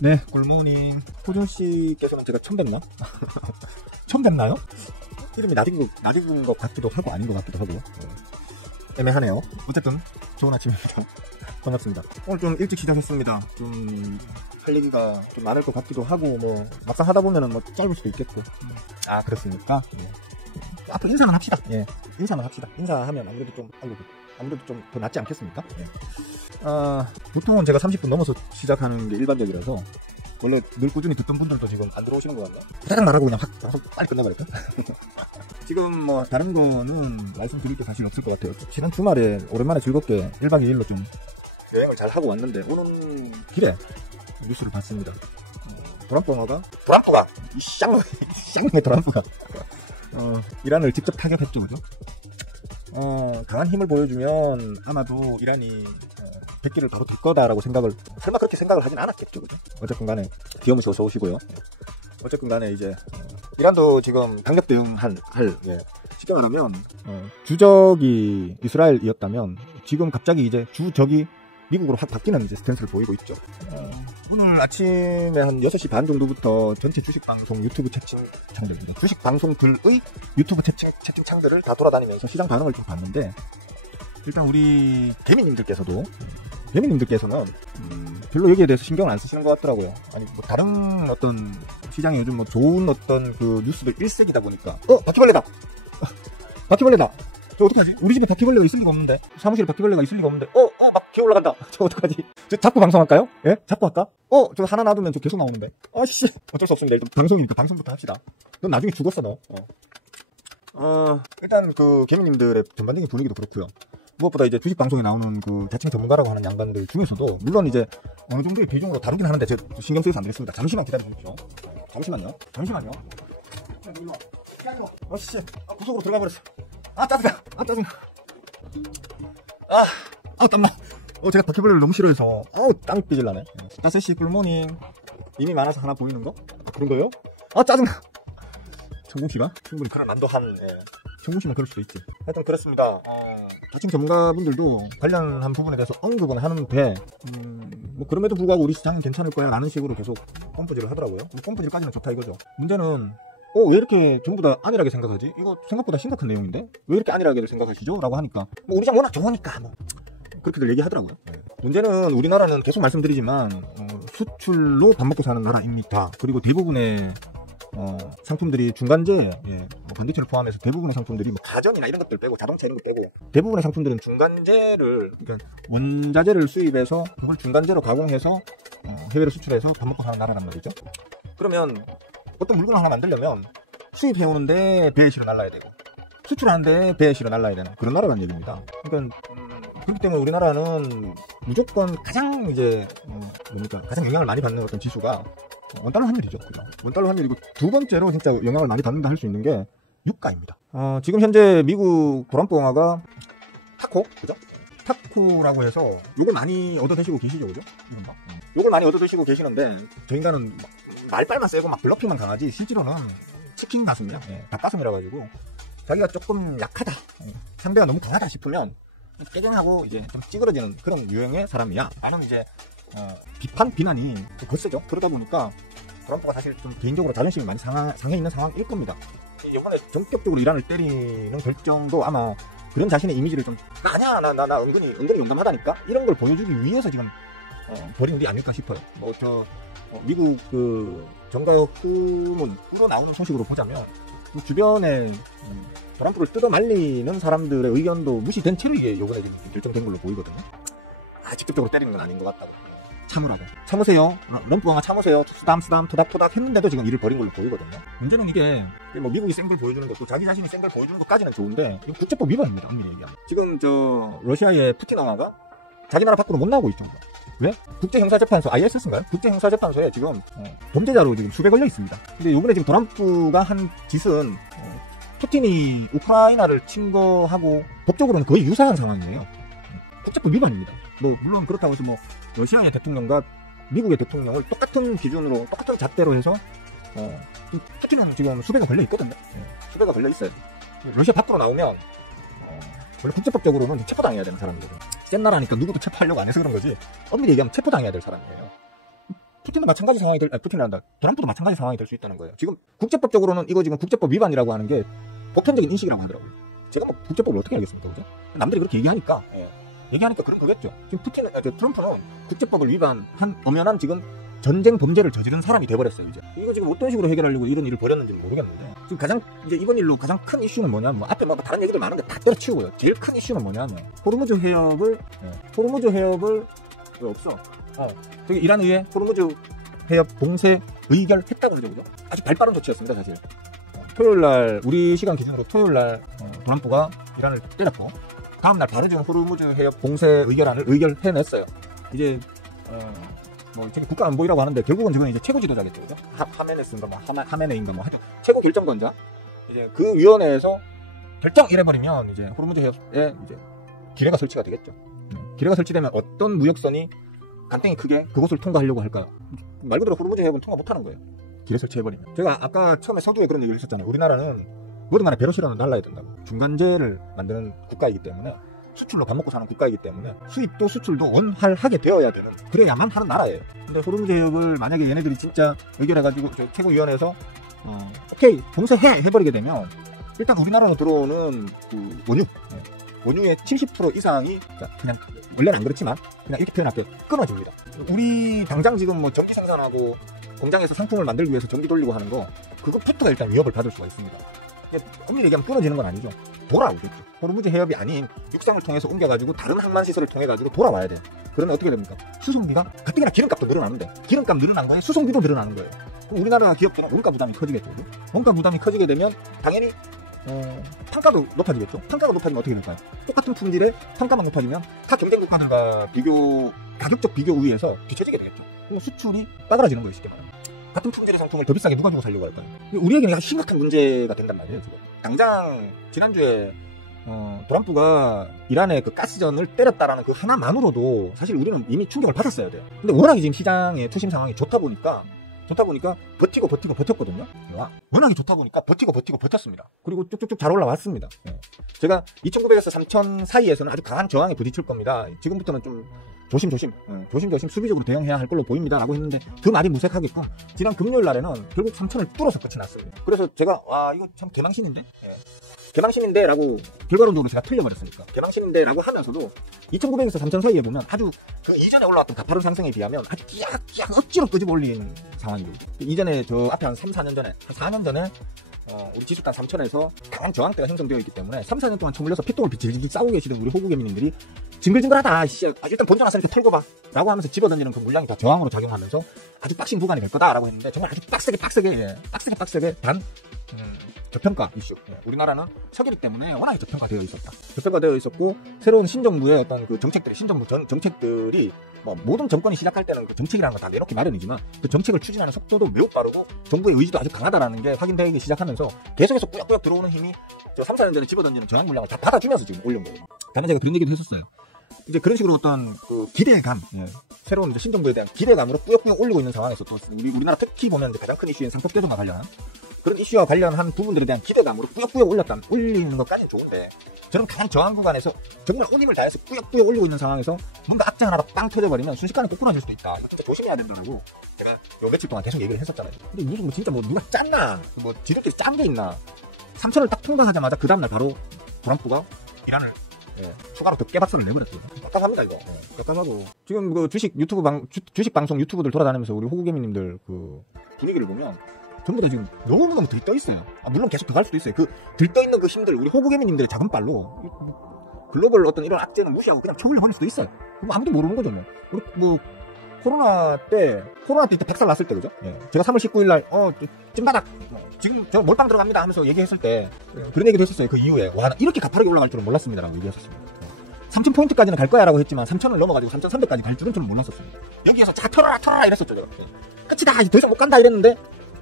네, 굿모닝. 호준 씨께서는 제가 처음 뵙나? 처음 뵙나요? 이름이 낯익은 것 같기도 하고 아닌 것 같기도 하고 애매하네요. 어쨌든 좋은 아침입니다. 반갑습니다. 오늘 좀 일찍 시작했습니다. 좀 할 얘기가 좀 많을 것 같기도 하고 뭐 막상 하다 보면은 뭐 짧을 수도 있겠고. 아 그렇습니까? 예. 앞으로 인사는 합시다. 예, 인사는 합시다. 인사하면 아무래도 좀 더 낫지 않겠습니까? 예. 보통은 제가 30분 넘어서 시작하는 게 일반적이라서 원래 늘 꾸준히 듣던 분들도 지금 안 들어오시는 것 같네요. 부다닥 말하고 그냥 확 방송 빨리 끝내버릴까? 지금 뭐 다른 거는 말씀드릴 게 사실 없을 것 같아요. 지난 주말에 오랜만에 즐겁게 1박 2일로 좀 여행을 잘 하고 왔는데 오는 길에 뉴스를 봤습니다. 도란프가 이 쌍놈의 도란프가 이란을 직접 타격했죠, 그죠? 강한 힘을 보여주면 아마도 이란이 백기를 바로 들 거다라고 설마 그렇게 생각을 하진 않았겠죠, 그죠? 어쨌든 간에 귀여우셔 오시고요. 어쨌든 간에 이제 이란도 지금 강력 대응할 쉽게 말하면 주적이 이스라엘이었다면 지금 갑자기 이제 주적이 미국으로 확 바뀌는 이제 스탠스를 보이고 있죠. 오늘 아침에 한 6시 반 정도부터 전체 주식방송 유튜브 채팅창들, 주식방송들의 유튜브 채팅창들을 다 돌아다니면서 시장 반응을 좀 봤는데, 일단 우리 개미님들께서는 별로 여기에 대해서 신경을 안 쓰시는 것 같더라고요. 아니 뭐 다른 어떤 시장에 요즘 뭐 좋은 어떤 그 뉴스들 일색이다 보니까 바퀴벌레다. 바퀴벌레다. 저 어떡하지? 우리 집에 바퀴벌레가 있을 리가 없는데, 사무실에 바퀴벌레가 있을 리가 없는데, 막 기어 올라간다. 저 어떡하지? 저 잡고 방송할까요? 예? 잡고 할까? 저 하나 놔두면 저 계속 나오는데. 아씨, 어쩔 수 없습니다. 일단 방송이니까 방송부터 합시다. 넌 나중에 죽었어, 너. 일단 그 개미님들의 전반적인 분위기도 그렇고요. 무엇보다 이제 주식 방송에 나오는 그 대칭 전문가라고 하는 양반들 중에서도 물론 이제 어느 정도의 비중으로 다루긴 하는데 제가 신경 쓰여서 안 되겠습니다. 잠시만 기다려주십시오. 잠시만요. 씨, 구석으로 들어가 버렸어. 짜증나. 땀나. 제가 바퀴벌레를 너무 싫어해서 땀 삐질나네. 따세씨 굿모닝. 이미 많아서 하나 보이는 거? 그런 거요? 짜증나. 청궁씨가? 충분히 그런 난도한 청궁씨만 그럴 수도 있지. 하여튼 그렇습니다. 다친 전문가분들도 관련한 부분에 대해서 언급은 하는데 뭐 그럼에도 불구하고 우리 시장은 괜찮을 거야 라는 식으로 계속 펌프질을 하더라고요. 펌프질까지는 좋다 이거죠. 문제는 왜 이렇게 전부 다 안일하게 생각하지? 이거 생각보다 심각한 내용인데? 왜 이렇게 안일하게 생각하시죠? 라고 하니까 뭐 우리 장 워낙 좋으니까 뭐 그렇게들 얘기하더라고요. 문제는 우리나라는 계속 말씀드리지만 수출로 밥 먹고 사는 나라입니다. 그리고 대부분의 상품들이 중간재, 반도체를 포함해서 대부분의 상품들이 뭐 가전이나 이런 것들 빼고 자동차 이런 거 빼고 대부분의 상품들은 중간재를, 그러니까 원자재를 수입해서 그걸 중간재로 가공해서 해외로 수출해서 밥 먹고 사는 나라란 말이죠. 그러면 어떤 물건을 하나 만들려면 수입해오는데 배에 실어 날라야 되고 수출하는데 배에 실어 날라야 되는 그런 나라란 얘기입니다. 그러니까 그렇기 때문에 우리나라는 무조건 가장 이제 가장 영향을 많이 받는 어떤 지수가 원달러 환율이죠. 원달러 환율이고 두 번째로 진짜 영향을 많이 받는다 할 수 있는 게 유가입니다. 지금 현재 미국 트럼프 공화가 타코라고 해서 요걸 많이 얻어 드시고 계시죠, 그죠? 요걸 많이 얻어 드시고 계시는데 저 인간은 말빨만 세고 막 블러핑만 강하지 실제로는 치킨 가슴이야. 닭가슴이라 가지고 자기가 조금 약하다, 상대가 너무 강하다 싶으면 깨갱하고 이제 좀 찌그러지는 그런 유형의 사람이야 라는 이제 비난이 좀 거세죠. 그러다 보니까 트럼프가 사실 좀 개인적으로 자존심이 많이 상해 있는 상황일 겁니다. 이번에 전격적으로 이란을 때리는 결정도 아마 그런 자신의 이미지를 좀 아니야 나 은근히 용감하다니까 이런 걸 보여주기 위해서 지금 버린 일이 아닐까 싶어요. 미국 그 정가 후문으로 나오는 소식으로 보자면 주변에 트럼프를 뜯어 말리는 사람들의 의견도 무시된 채로 이게 요번에 지금 결정된 걸로 보이거든요. 직접적으로 때리는 건 아닌 것 같다고. 참으세요. 럼프왕아 참으세요. 수담 토닥토닥 했는데도 지금 일을 벌인 걸로 보이거든요. 문제는 이게 뭐 미국이 센 걸 보여주는 것도 자기 자신이 센 걸 보여주는 것까지는 좋은데 이건 국제법 위반입니다. 엄밀히 얘기하면. 지금 러시아의 푸틴 왕아가 자기 나라 밖으로 못 나오고 있죠. 왜? 국제형사재판소 ISS인가요? 국제형사재판소에 지금 범죄자로 지금 수배 걸려 있습니다. 근데 요번에 지금 트럼프가 한 짓은 푸틴이 우크라이나를 침공하고 법적으로는 거의 유사한 상황이에요. 국제법 위반입니다. 물론 그렇다고 해서 러시아의 대통령과 미국의 대통령을 똑같은 기준으로 똑같은 잣대로 해서 푸틴은 지금 수배가 걸려 있거든요. 수배가 걸려 있어요. 러시아 밖으로 나오면 원래 국제법적으로는 체포당해야 되는 사람이거든요. 센 나라니까 누구도 체포하려고 안 해서 그런 거지. 엄밀히 얘기하면 체포당해야 될 사람이에요. 푸틴도 마찬가지 상황이 푸틴이란다. 트럼프도 마찬가지 상황이 될 수 있다는 거예요. 지금 국제법적으로는 이거 지금 국제법 위반이라고 하는 게 보편적인 인식이라고 하더라고요. 제가 뭐 국제법을 어떻게 알겠습니까, 그죠? 남들이 그렇게 얘기하니까, 얘기하니까 그런 거겠죠. 지금 트럼프는 국제법을 위반한 엄연한 지금 전쟁 범죄를 저지른 사람이 돼버렸어요, 이제. 이거 지금 어떤 식으로 해결하려고 이런 일을 벌였는지는 모르겠는데. 지금 이제 이번 일로 가장 큰 이슈는 뭐냐면, 앞에 뭐 다른 얘기들 많은데 다 때려치우고요. 제일 큰 이슈는 뭐냐면, 호르무즈 해협을, 왜 없어? 저기 이란 의회 호르무즈 해협 봉쇄 의결했다고 그러죠, 그죠? 아주 발빠른 조치였습니다, 사실. 토요일날, 우리 시간 기준으로 토요일날, 트럼프가 이란을 때렸고, 다음날 바로 지금 호르무즈 해협 봉쇄 의결안을 의결해냈어요. 이제, 뭐, 국가 안보이라고 하는데, 결국은 저건 이제 최고 지도자겠죠, 그죠? 하메네스인가, 뭐, 하메네인가, 뭐, 하여튼, 최고 결정권자. 이제 그 위원회에서 결정 이래버리면, 이제 호르무즈 해협에 이제 기뢰가 설치가 되겠죠. 기뢰가 설치되면 어떤 무역선이 간땡이 크게 그곳을 통과하려고 할까요? 말 그대로 호르무즈 해협은 통과 못하는 거예요. 기뢰 설치해버리면. 제가 아까 처음에 서두에 그런 얘기를 했었잖아요. 우리나라는 뭐든 간에 배로 실어는 날라야 된다고. 중간재를 만드는 국가이기 때문에, 수출로 밥 먹고 사는 국가이기 때문에 수입도 수출도 원활하게 되어야 되는, 그래야만 하는 나라예요. 근데 호르무즈 해협을 만약에 얘네들이 진짜 의결해가지고 최고위원회에서 오케이 봉쇄해 해버리게 되면, 일단 우리나라로 들어오는 그 원유의 70% 이상이 그냥, 원래는 안 그렇지만 그냥 이렇게 표현할게, 끊어집니다. 우리 당장 지금 뭐 전기 생산하고 공장에서 상품을 만들기 위해서 전기 돌리고 하는 거, 그것부터가 일단 위협을 받을 수가 있습니다. 엄밀히 얘기하면 끊어지는 건 아니죠. 돌아오겠죠. 호르무즈 해협이 아닌 육상을 통해서 옮겨가지고 다른 항만 시설을 통해가지고 돌아와야 돼. 그러면 어떻게 됩니까? 수송비가 가뜩이나 기름값도 늘어나는데, 기름값 늘어난 거에 수송비도 늘어나는 거예요. 그럼 우리나라 기업들은 원가 부담이 커지겠죠. 원가 부담이 커지게 되면 당연히単価도 높아지겠죠.単価가 높아지면 어떻게 될까요? 똑같은 품질에単価만 높아지면 타 경쟁 국가들과 가격적 비교 우위에서 뒤처지게 되겠죠. 그럼 수출이 빠그라지는 거예요, 쉽게 말하면. 같은 품질의 상품을 더 비싸게 누가 주고 살려고 할까요? 우리에게는 아주 심각한 문제가 된단 말이에요, 지금. 당장 지난주에 트럼프가 이란의 그 가스전을 때렸다라는 그 하나만으로도 사실 우리는 이미 충격을 받았어야 돼요. 근데 워낙에 지금 시장의 투심 상황이 좋다 보니까 버티고 버텼거든요. 워낙에 좋다 보니까 버티고 버텼습니다. 그리고 쭉쭉쭉 잘 올라왔습니다. 제가 2,900에서 3,000 사이에서는 아주 강한 저항에 부딪힐 겁니다. 지금부터는 좀 조심조심 수비적으로 대응해야 할 걸로 보입니다 라고 했는데, 그 말이 무색하겠고, 지난 금요일 날에는 결국 3,000을 뚫어서 끝이 났습니다. 그래서 제가 이거 참 개망신인데 라고, 결과론적으로 제가 틀려버렸으니까 개망신인데 라고 하면서도 2,900에서 3,000 사이에 보면 아주 그 이전에 올라왔던 가파른 상승에 비하면 아주 끼악 억지로 끄집어 올린 상황이고, 이전에 저 앞에 한 3-4년 전에 우리 지수단 3,000에서 강한 저항대가 형성되어 있기 때문에 3-4년 동안 쳐물려서 핏똥을 질질 싸고 계시던 우리 호구개미님들이 징글징글하다, 일단 본전 왔으니까 털고 봐 라고 하면서 집어던지는 그 물량이 다 저항으로 작용하면서 아주 빡신 구간이 될 거다 라고 했는데, 정말 아주 빡세게 단 저평가 이슈. 우리나라는 서기력 때문에 워낙에 저평가되어 있었고, 새로운 신정부의 어떤 그 신정부 정책들이, 뭐 모든 정권이 시작할 때는 그 정책이라는 건 다 내놓기 마련이지만, 그 정책을 추진하는 속도도 매우 빠르고 정부의 의지도 아주 강하다라는 게 확인되기 시작하면서, 계속해서 꾸역꾸역 들어오는 힘이 저 3-4년 전에 집어던지는 저항 물량을 다 받아주면서 지금 올린 거예요. 다음에 제가 그런 얘기도 했었어요. 이제 그런 식으로 어떤 그 기대감, 새로운 이제 신정부에 대한 기대감으로 꾸역꾸역 올리고 있는 상황에서, 또 우리나라 특히 보면 이제 가장 큰 이슈인 상속대조와 관련한 그런 이슈와 관련한 부분들에 대한 기대감으로 꾸역꾸역 올리는 것까지는 좋은데, 저는 강한 저항 구간에서 정말 온 힘을 다해서 꾸역꾸역 올리고 있는 상황에서 뭔가 악재 하나가 빵 터져버리면 순식간에 꼬꾸라질 수도 있다. 이거 진짜 조심해야 된다고 제가 요 며칠 동안 계속 얘기를 했었잖아요. 근데 무슨 뭐 진짜 뭐 누가 짰나, 뭐 지들끼리 짠 게 있나. 3,000을 딱 통과하자마자 그 다음날 바로 트럼프가 이란을 추가로 더 깨박살을 내버렸어요. 깝깝합니다, 이거. 깝깝하고. 지금 그 주식 방송 유튜브들 돌아다니면서 우리 호구개미님들 그 분위기를 보면 전부 다 지금 너무너무 들떠 있어요. 물론 계속 더 갈 수도 있어요. 그 들떠 있는 그 힘들, 우리 호구개미님들의 작은 발로 글로벌 어떤 이런 악재는 무시하고 그냥 쳐올려 버릴 수도 있어요. 그럼 아무도 모르는 거죠, 뭐. 코로나 때 이때 박살 났을 때, 그죠? 제가 3월 19일 날, 찐바닥, 지금 저 몰빵 들어갑니다 하면서 얘기했을 때, 그런 얘기도 했었어요. 그 이후에. 와, 이렇게 가파르게 올라갈 줄은 몰랐습니다 라고 얘기했었습니다. 3,000포인트까지는 갈 거야 라고 했지만, 3,000을 넘어가지고 3,300까지 갈 줄은 저는 몰랐었습니다. 여기에서 자, 털어라 이랬었죠, 제가. 끝이다, 더 이상 못 간다 이랬는데,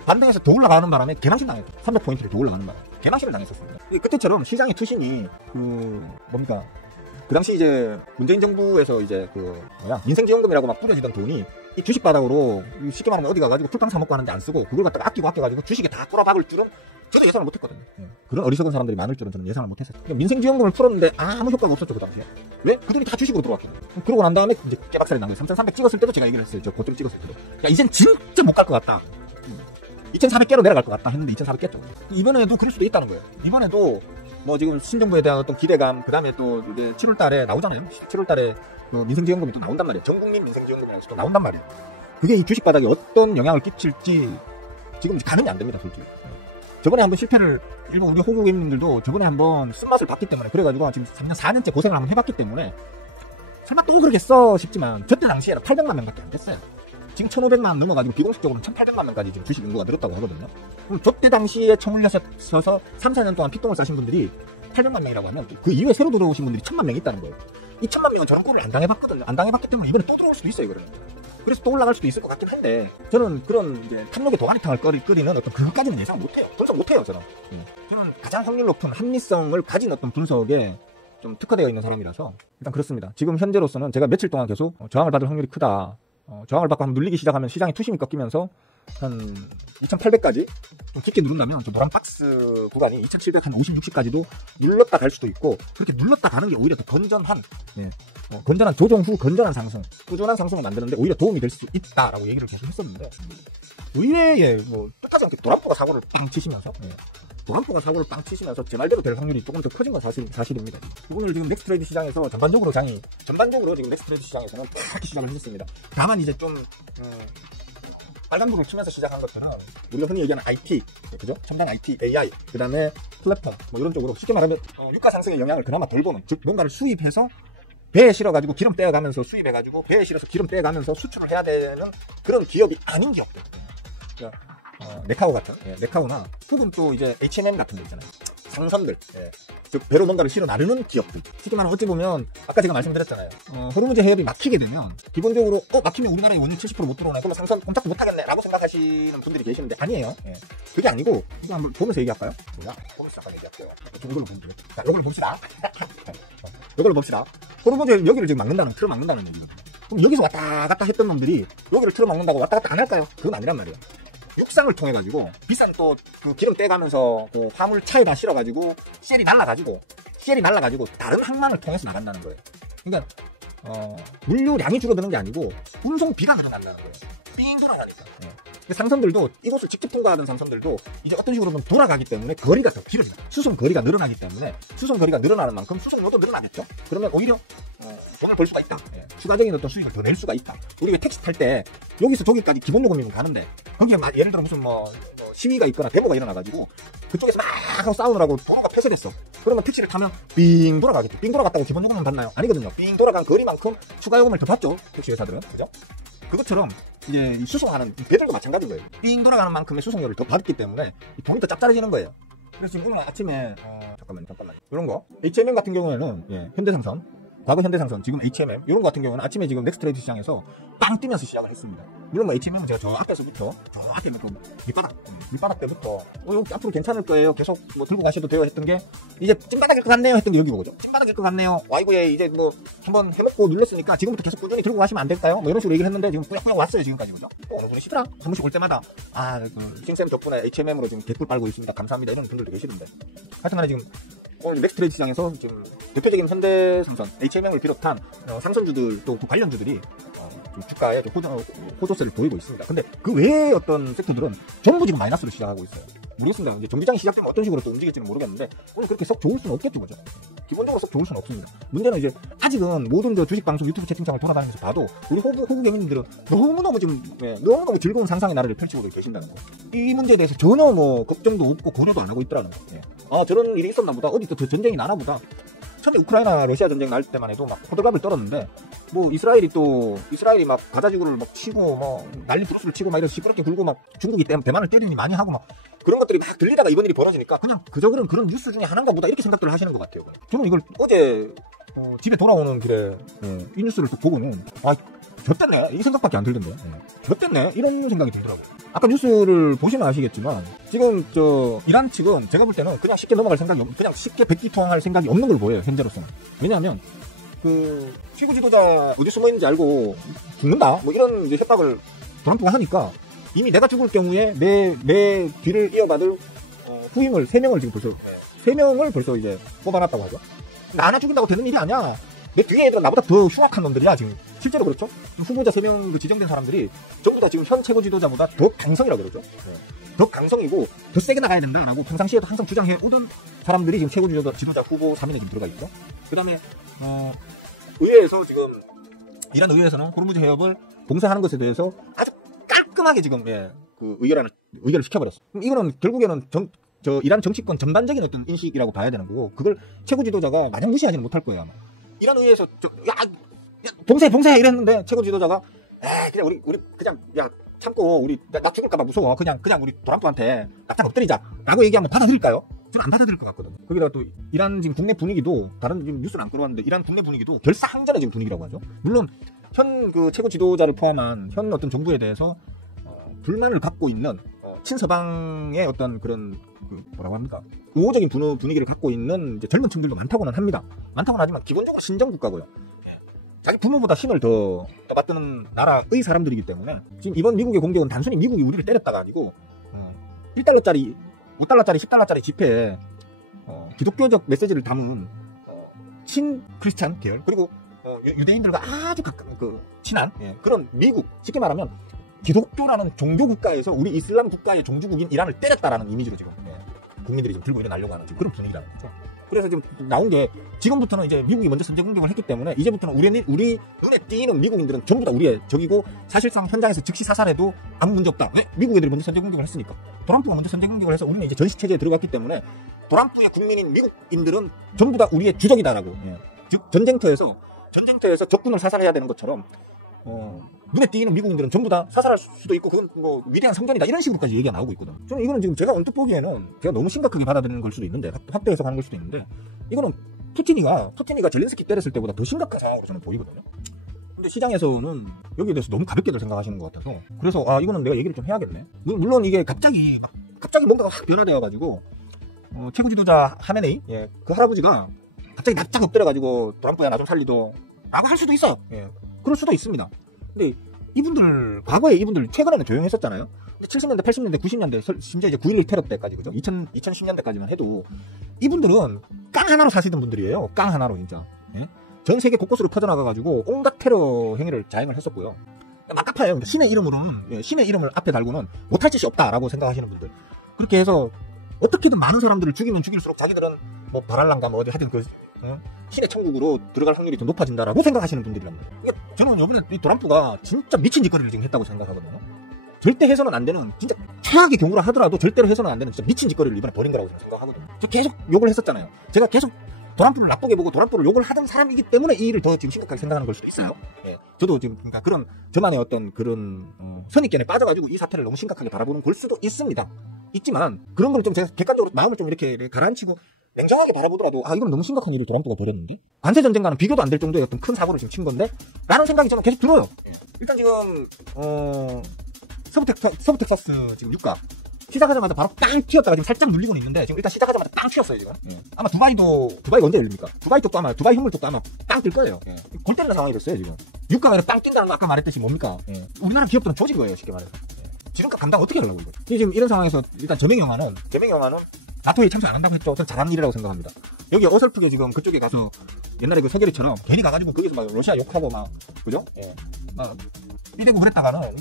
반등해서 더 올라가는 바람에 개망신 당했죠. 300포인트를 더 올라가는 바람에. 개망신을 당했었습니다. 그때처럼 시장의 투신이, 그 당시 이제 문재인 정부에서 이제 민생지원금이라고 막 뿌려지던 돈이 이 주식 바닥으로 쉽게 말하면 어디 가가지고 풀빵 사먹고 하는데 안 쓰고, 그걸 갖다가 아껴가지고 주식에 다 꼬라박을 줄은 저도 예상을 못했거든요. 그런 어리석은 사람들이 많을 줄은 저는 예상을 못했어요. 그러니까 민생지원금을 풀었는데 아무 효과가 없었죠, 그 당시에. 왜? 그 돈이 다 주식으로 들어왔거든요. 그러고 난 다음에 이제 깨박살이 난 거예요. 3,300 찍었을 때도 제가 얘기를 했어요. 저 고점 찍었을 때도. 야, 이젠 진짜 못 갈 것 같다. 2,400깨로 내려갈 것 같다 했는데 2,400 깼죠. 이번에도 그럴 수도 있다는 거예요. 이번에도 뭐 지금 신정부에 대한 어떤 기대감, 그 다음에 또 이제 7월 달에 나오잖아요. 7월 달에 민생지원금이 또 나온단 말이에요. 전국민 민생지원금이라서 또 나온단 말이에요. 그게 이 주식 바닥에 어떤 영향을 끼칠지 지금 가늠이 안 됩니다, 솔직히. 저번에 한번 실패를, 일본 우리 호구개민들도 저번에 한번 쓴맛을 봤기 때문에, 그래가지고 지금 3년, 4년째 고생을 한번 해봤기 때문에, 설마 또 그러겠어 싶지만, 저때 당시에는 800만 명밖에 안 됐어요. 지금 1,500만 넘어가지고 비공식적으로는 1,800만 명까지 지금 주식 인구가 늘었다고 하거든요. 그럼 저때 당시에 처물려서 3, 4년 동안 피똥을 싸신 분들이 800만 명이라고 하면, 그 이후에 새로 들어오신 분들이 1,000만 명이 있다는 거예요. 이 1,000만 명은 저런 꼴을 안 당해봤거든요. 안 당해봤기 때문에 이번에 또 들어올 수도 있어요, 그러면. 그래서 또 올라갈 수도 있을 것 같긴 한데, 저는 그런 이제 탐욕의 도가니탕을 끓이는 어떤 그것까지는 예상 못해요. 분석 못해요, 저는. 저는 가장 확률 높은 합리성을 가진 어떤 분석에 좀 특화되어 있는 사람이라서 일단 그렇습니다. 지금 현재로서는 제가 며칠 동안 계속 저항을 받을 확률이 크다. 저항을 받고 한번 눌리기 시작하면 시장이 투심이 꺾이면서 한 2,800까지 좀 깊게 누른다면 저 노란 박스 구간이 2,700 한 50, 60까지도 눌렀다 갈 수도 있고, 그렇게 눌렀다 가는 게 오히려 더 건전한, 건전한 조정 후 건전한 상승, 꾸준한 상승을 만드는데 오히려 도움이 될 수 있다라고 얘기를 계속 했었는데, 의외에 뭐 뜻하지 않게 도란포가 사고를 빵 치시면서 도란포가 사고를 빵 치시면서 제 말대로 될 확률이 조금 더 커진 건 사실입니다. 오늘 지금 넥스트레이드 시장에서 전반적으로 지금 넥스트레이드 시장에서는 팍 시작을 했습니다. 다만 이제 좀 빨간불을 치면서 시작한 것들은 우리가 흔히 얘기하는 IT, 그죠? 첨단 IT, AI, 그 다음에 플랫폼, 뭐 이런 쪽으로 쉽게 말하면 유가 상승의 영향을 그나마 덜 보는, 즉 뭔가를 수입해서 배에 실어가지고 기름 떼어가면서 수입해가지고 배에 실어서 기름 떼어가면서 수출을 해야 되는 그런 기업이 아닌 기업들. 그러니까 네카오 같은, 네카오나 혹은 또 이제 H&M 같은 데 있잖아요. 상선들, 즉 배로 뭔가를 실어 나르는 기업들. 쉽게 말하면 어찌 보면 아까 제가 말씀드렸잖아요. 호르무즈 해협이 막히게 되면 기본적으로 막히면 우리나라에 원유 70% 못 들어오네, 그러면 상선 꼼짝도 못하겠네 라고 생각하시는 분들이 계시는데 아니에요. 그게 아니고 이거 한번 보면서 얘기할까요? 보면서 잠깐 얘기할게요. 이걸로 보면 되겠다. 자, 이걸로 봅시다. 이걸로 봅시다. 호르무즈 해협 여기를 지금 틀어 막는다는 얘기거든요. 그럼 여기서 왔다 갔다 했던 놈들이 여기를 틀어 막는다고 왔다 갔다 안 할까요? 그건 아니란 말이에요. 육상을 통해 가지고 비싼 또 그 기름 떼가면서 그 화물 차에다 실어가지고 CL이 날라가지고 다른 항만을 통해서 나간다는 거예요. 그러니까 물류량이 줄어드는 게 아니고 운송비가 늘어난다는 거예요. 삥 돌아가니까. 상선들도 이곳을 직접 통과하던 상선들도 이제 어떤 식으로는 돌아가기 때문에 거리가 더 길어집니다. 수송 거리가 늘어나기 때문에 수송 거리가 늘어나는 만큼 수송료도 늘어나겠죠. 그러면 오히려 돈을 벌 수가 있다. 추가적인 어떤 수익을 더 낼 수가 있다. 우리 왜 택시 탈 때 여기서 저기까지 기본 요금이면 가는데 거기에 예를 들어 무슨 시위가 있거나 데모가 일어나가지고 그쪽에서 막 하고 싸우느라고 도로가 폐쇄됐어. 그러면 택시를 타면 빙 돌아가겠죠. 빙 돌아갔다고 기본 요금만 받나요? 아니거든요. 빙 돌아간 거리만큼 추가 요금을 더 받죠. 택시 회사들은. 그죠? 그것처럼 이제 수송하는 배들도 마찬가지인 거예요. 삥 돌아가는 만큼의 수송료를 더 받기 때문에 돈이 더 짭짤해지는 거예요. 그래서 지금 오늘 아침에 잠깐만요. 이런 거 H&M 같은 경우에는 현대상선, 과거 현대상선, 지금 H&M 이런 거 같은 경우는 아침에 지금 넥스트레이드 시장에서 빵 뛰면서 시작을 했습니다. 물론 H&M은 제가 저 앞에서부터 저 앞에 밑바닥 때부터 여기 앞으로 괜찮을 거예요. 계속 들고 가셔도 돼요 했던 게 이제 찐바닥일 것 같네요 했던 게 여기 뭐죠? 찐바닥일 것 같네요. 와이브에 이제 한번 해먹고 눌렸으니까 지금부터 계속 꾸준히 들고 가시면 안 될까요? 이런 식으로 얘기를 했는데 지금 꾸역꾸역 왔어요 지금까지. 그죠? 또 어느 분이 시더라 한 번씩 올 때마다 싱쌤 덕분에 H&M으로 지금 개꿀 빨고 있습니다. 감사합니다. 이런 분들도 계시던데 하여튼간에 지금 오늘 넥스트레이드 시장에서 지금 대표적인 현대상선, H&M을 비롯한 상선주들 또 그 관련주들이 주가에 좀 호조세를 보이고 있습니다. 근데 그 외의 어떤 섹터들은 전부 지금 마이너스로 시작하고 있어요. 모르겠습니다. 이제 정기장이 시작되면 어떤 식으로 또 움직일지는 모르겠는데 오늘 그렇게 썩 좋을 수는 없겠죠, 그죠? 기본적으로 썩 좋을 수는 없습니다. 문제는 이제 아직은 모든 주식방송 유튜브 채팅창을 돌아다니면서 봐도 우리 호구 개민들은 너무너무 지금 너무너무 즐거운 상상의 나라를 펼치고 계신다는 거. 이 문제에 대해서 전혀 걱정도 없고 고려도 안 하고 있더라는 거. 저런 일이 있었나 보다. 어디 또 전쟁이 나나 보다. 처음에 우크라이나 러시아 전쟁 날 때만 해도 막 호들갑을 떨었는데 이스라엘이 막 가자지구를 막 치고 난리 풀스를 치고 막 이래서 시끄럽게 굴고 막 중국이 대만을 때리니 많이 하고 막 그런 것들이 막 들리다가 이번 일이 벌어지니까 그냥 그저 그런 뉴스 중에 하나인가 보다 이렇게 생각들을 하시는 것 같아요. 저는 이걸 어제 집에 돌아오는 길에 이 뉴스를 또 보고는 졌댔네 이 생각밖에 안 들던데. 졌댔네 이런 생각이 들더라고요. 아까 뉴스를 보시면 아시겠지만 지금 이란 측은 제가 볼 때는 그냥 쉽게 넘어갈 생각이 그냥 쉽게 백기통할 생각이 없는 걸 보여요. 현재로서는. 왜냐하면 최고 지도자 어디 숨어 있는지 알고 죽는다 이런 이제 협박을 트럼프가 하니까 이미 내가 죽을 경우에 내 뒤를 이어받을 후임을 3명을 지금 벌써 3명을 벌써 이제 뽑아놨다고 하죠. 나 하나 죽인다고 되는 일이 아니야. 내 뒤에 애들은 나보다 더 흉악한 놈들이야 지금. 실제로 그렇죠. 후보자 3명 그 지정된 사람들이 전부 다 지금 현 최고 지도자보다 더 강성이라고 그러죠. 더 강성이고 더 세게 나가야 된다라고 평상시에도 항상 주장해 오던 사람들이 지금 최고 지도자 후보 3인에 지금 들어가 있죠. 그 다음에 의회에서 지금 이란 의회에서는 호르무즈 해협을 봉쇄하는 것에 대해서 아주 깔끔하게 지금 그 의결을 시켜버렸어. 이거는 결국에는 이란 정치권 전반적인 어떤 인식이라고 봐야 되는 거고, 그걸 최고 지도자가 마냥 무시하지는 못할 거예요 아마. 이란 의회에서 봉쇄 이랬는데 최고 지도자가 그냥 우리 그냥 참고 우리 나 죽을까봐 무서워. 그냥 우리 도란프한테 납작 엎드리자라고 얘기하면 받아들일까요? 저는 안 받아들일 것 같거든요. 거기다가 또 이란 지금 국내 분위기도 다른 지금 뉴스는 안 끌어왔는데 이란 국내 분위기도 결사항전의 지금 분위기라고 하죠. 물론 현 그 최고 지도자를 포함한 현 어떤 정부에 대해서 불만을 갖고 있는 친서방의 어떤 그런 뭐라고 합니까? 우호적인 분위기를 갖고 있는 이제 젊은 층들도 많다고는 합니다. 많다고는 하지만 기본적으로 신정 국가고요. 자기 부모보다 힘을 더 받드는 나라의 사람들이기 때문에 지금 이번 미국의 공격은 단순히 미국이 우리를 때렸다가 아니고 1달러짜리, 5달러짜리, 10달러짜리 지폐에 기독교적 메시지를 담은 친크리스찬 계열 그리고 유대인들과 아주 친한 그런 미국, 쉽게 말하면 기독교라는 종교 국가에서 우리 이슬람 국가의 종주국인 이란을 때렸다라는 이미지로 지금 국민들이 지금 들고 일어나려고 하는 지금 그런 분위기라는 거죠. 그래서 지금 나온 게 지금부터는 이제 미국이 먼저 선제 공격을 했기 때문에 이제부터는 우리 눈에 띄는 미국인들은 전부 다 우리의 적이고 사실상 현장에서 즉시 사살해도 아무 문제 없다. 왜? 미국 애들이 먼저 선제 공격을 했으니까. 도란프가 먼저 선제 공격을 해서 우리는 이제 전시체제에 들어갔기 때문에 도란프의 국민인 미국인들은 전부 다 우리의 주적이다라고. 즉 전쟁터에서 적군을 사살해야 되는 것처럼 눈에 띄는 미국인들은 전부 다 사살할 수도 있고 그건 뭐 위대한 성전이다 이런 식으로까지 얘기가 나오고 있거든. 저는 이거는 지금 제가 언뜻 보기에는 제가 너무 심각하게 받아들이는 걸 수도 있는데 확대 해석하는 걸 수도 있는데 이거는 푸틴이가 젤렌스키 때렸을 때보다 더 심각한 상황으로 저는 보이거든요. 근데 시장에서는 여기에 대해서 너무 가볍게들 생각하시는 것 같아서 그래서 이거는 내가 얘기를 좀 해야겠네. 물론 이게 갑자기 뭔가가 확 변화되어가지고 최고 지도자 하메네이 그 할아버지가 갑자기 납작 엎드려가지고 도란프야 나 좀 살리도 라고 할 수도 있어요. 그럴 수도 있습니다. 근데 과거에 이분들 최근에는 조용했었잖아요. 근데 70년대, 80년대, 90년대, 심지어 이제 9.11 테러 때까지, 그죠? 2010년대까지만 해도 이분들은 깡 하나로 사시던 분들이에요. 깡 하나로, 진짜. 전 세계 곳곳으로 퍼져나가가지고 온갖 테러 행위를 자행을 했었고요. 막가파예요. 신의 이름을 앞에 달고는 못할 짓이 없다라고 생각하시는 분들. 그렇게 해서 어떻게든 많은 사람들을 죽이면 죽일수록 자기들은 뭐 바랄란가 뭐 어디 하여튼 신의 천국으로 들어갈 확률이 더 높아진다라고 생각하시는 분들이란 말이에요. 그러니까 저는 이번에 이 도란프가 진짜 미친 짓거리를 지금 했다고 생각하거든요. 절대 해서는 안 되는, 진짜 최악의 경우라 하더라도 절대로 해서는 안 되는 진짜 미친 짓거리를 이번에 벌인 거라고 생각하거든요. 저 계속 욕을 했었잖아요. 제가 계속 도란프를 나쁘게 보고 도란프를 욕을 하던 사람이기 때문에 이 일을 더 지금 심각하게 생각하는 걸 수도 있어요. 저도 지금 그러니까 그런 저만의 어떤 그런 선입견에 빠져가지고 이 사태를 너무 심각하게 바라보는 걸 수도 있습니다. 있지만 그런 걸 좀 제가 객관적으로 마음을 좀 이렇게 가라앉히고 냉정하게 바라보더라도 이건 너무 심각한 일을 도란프가 벌였는데 관세전쟁과는 비교도 안 될 정도의 어떤 큰 사고를 지금 친 건데 라는 생각이 저는 계속 들어요. 일단 지금 서부 텍사스 지금 유가 시작하자마자 바로 빵 튀었다가 지금 살짝 눌리고는 있는데 지금 일단 시작하자마자 빵 튀었어요 지금. 아마 두바이가 언제 열립니까? 두바이 현물 쪽도 아마 빵 뜰 거예요. 골 때리는 상황이 됐어요 지금. 유가가 빵 뛴다는 거 아까 말했듯이 뭡니까? 우리나라 기업들은 조진 거예요 쉽게 말해서. 지금까지 감당 어떻게 하려고 이거. 지금 이런 상황에서 일단 저명영화는 나토에 참석 안 한다고 했죠. 전 잘한 일이라고 생각합니다. 여기 어설프게 지금 그쪽에 가서 옛날에 그 서계리처럼 괜히 가가지고 거기서 막 러시아 욕하고 막 그죠? 삐대고 그랬다가는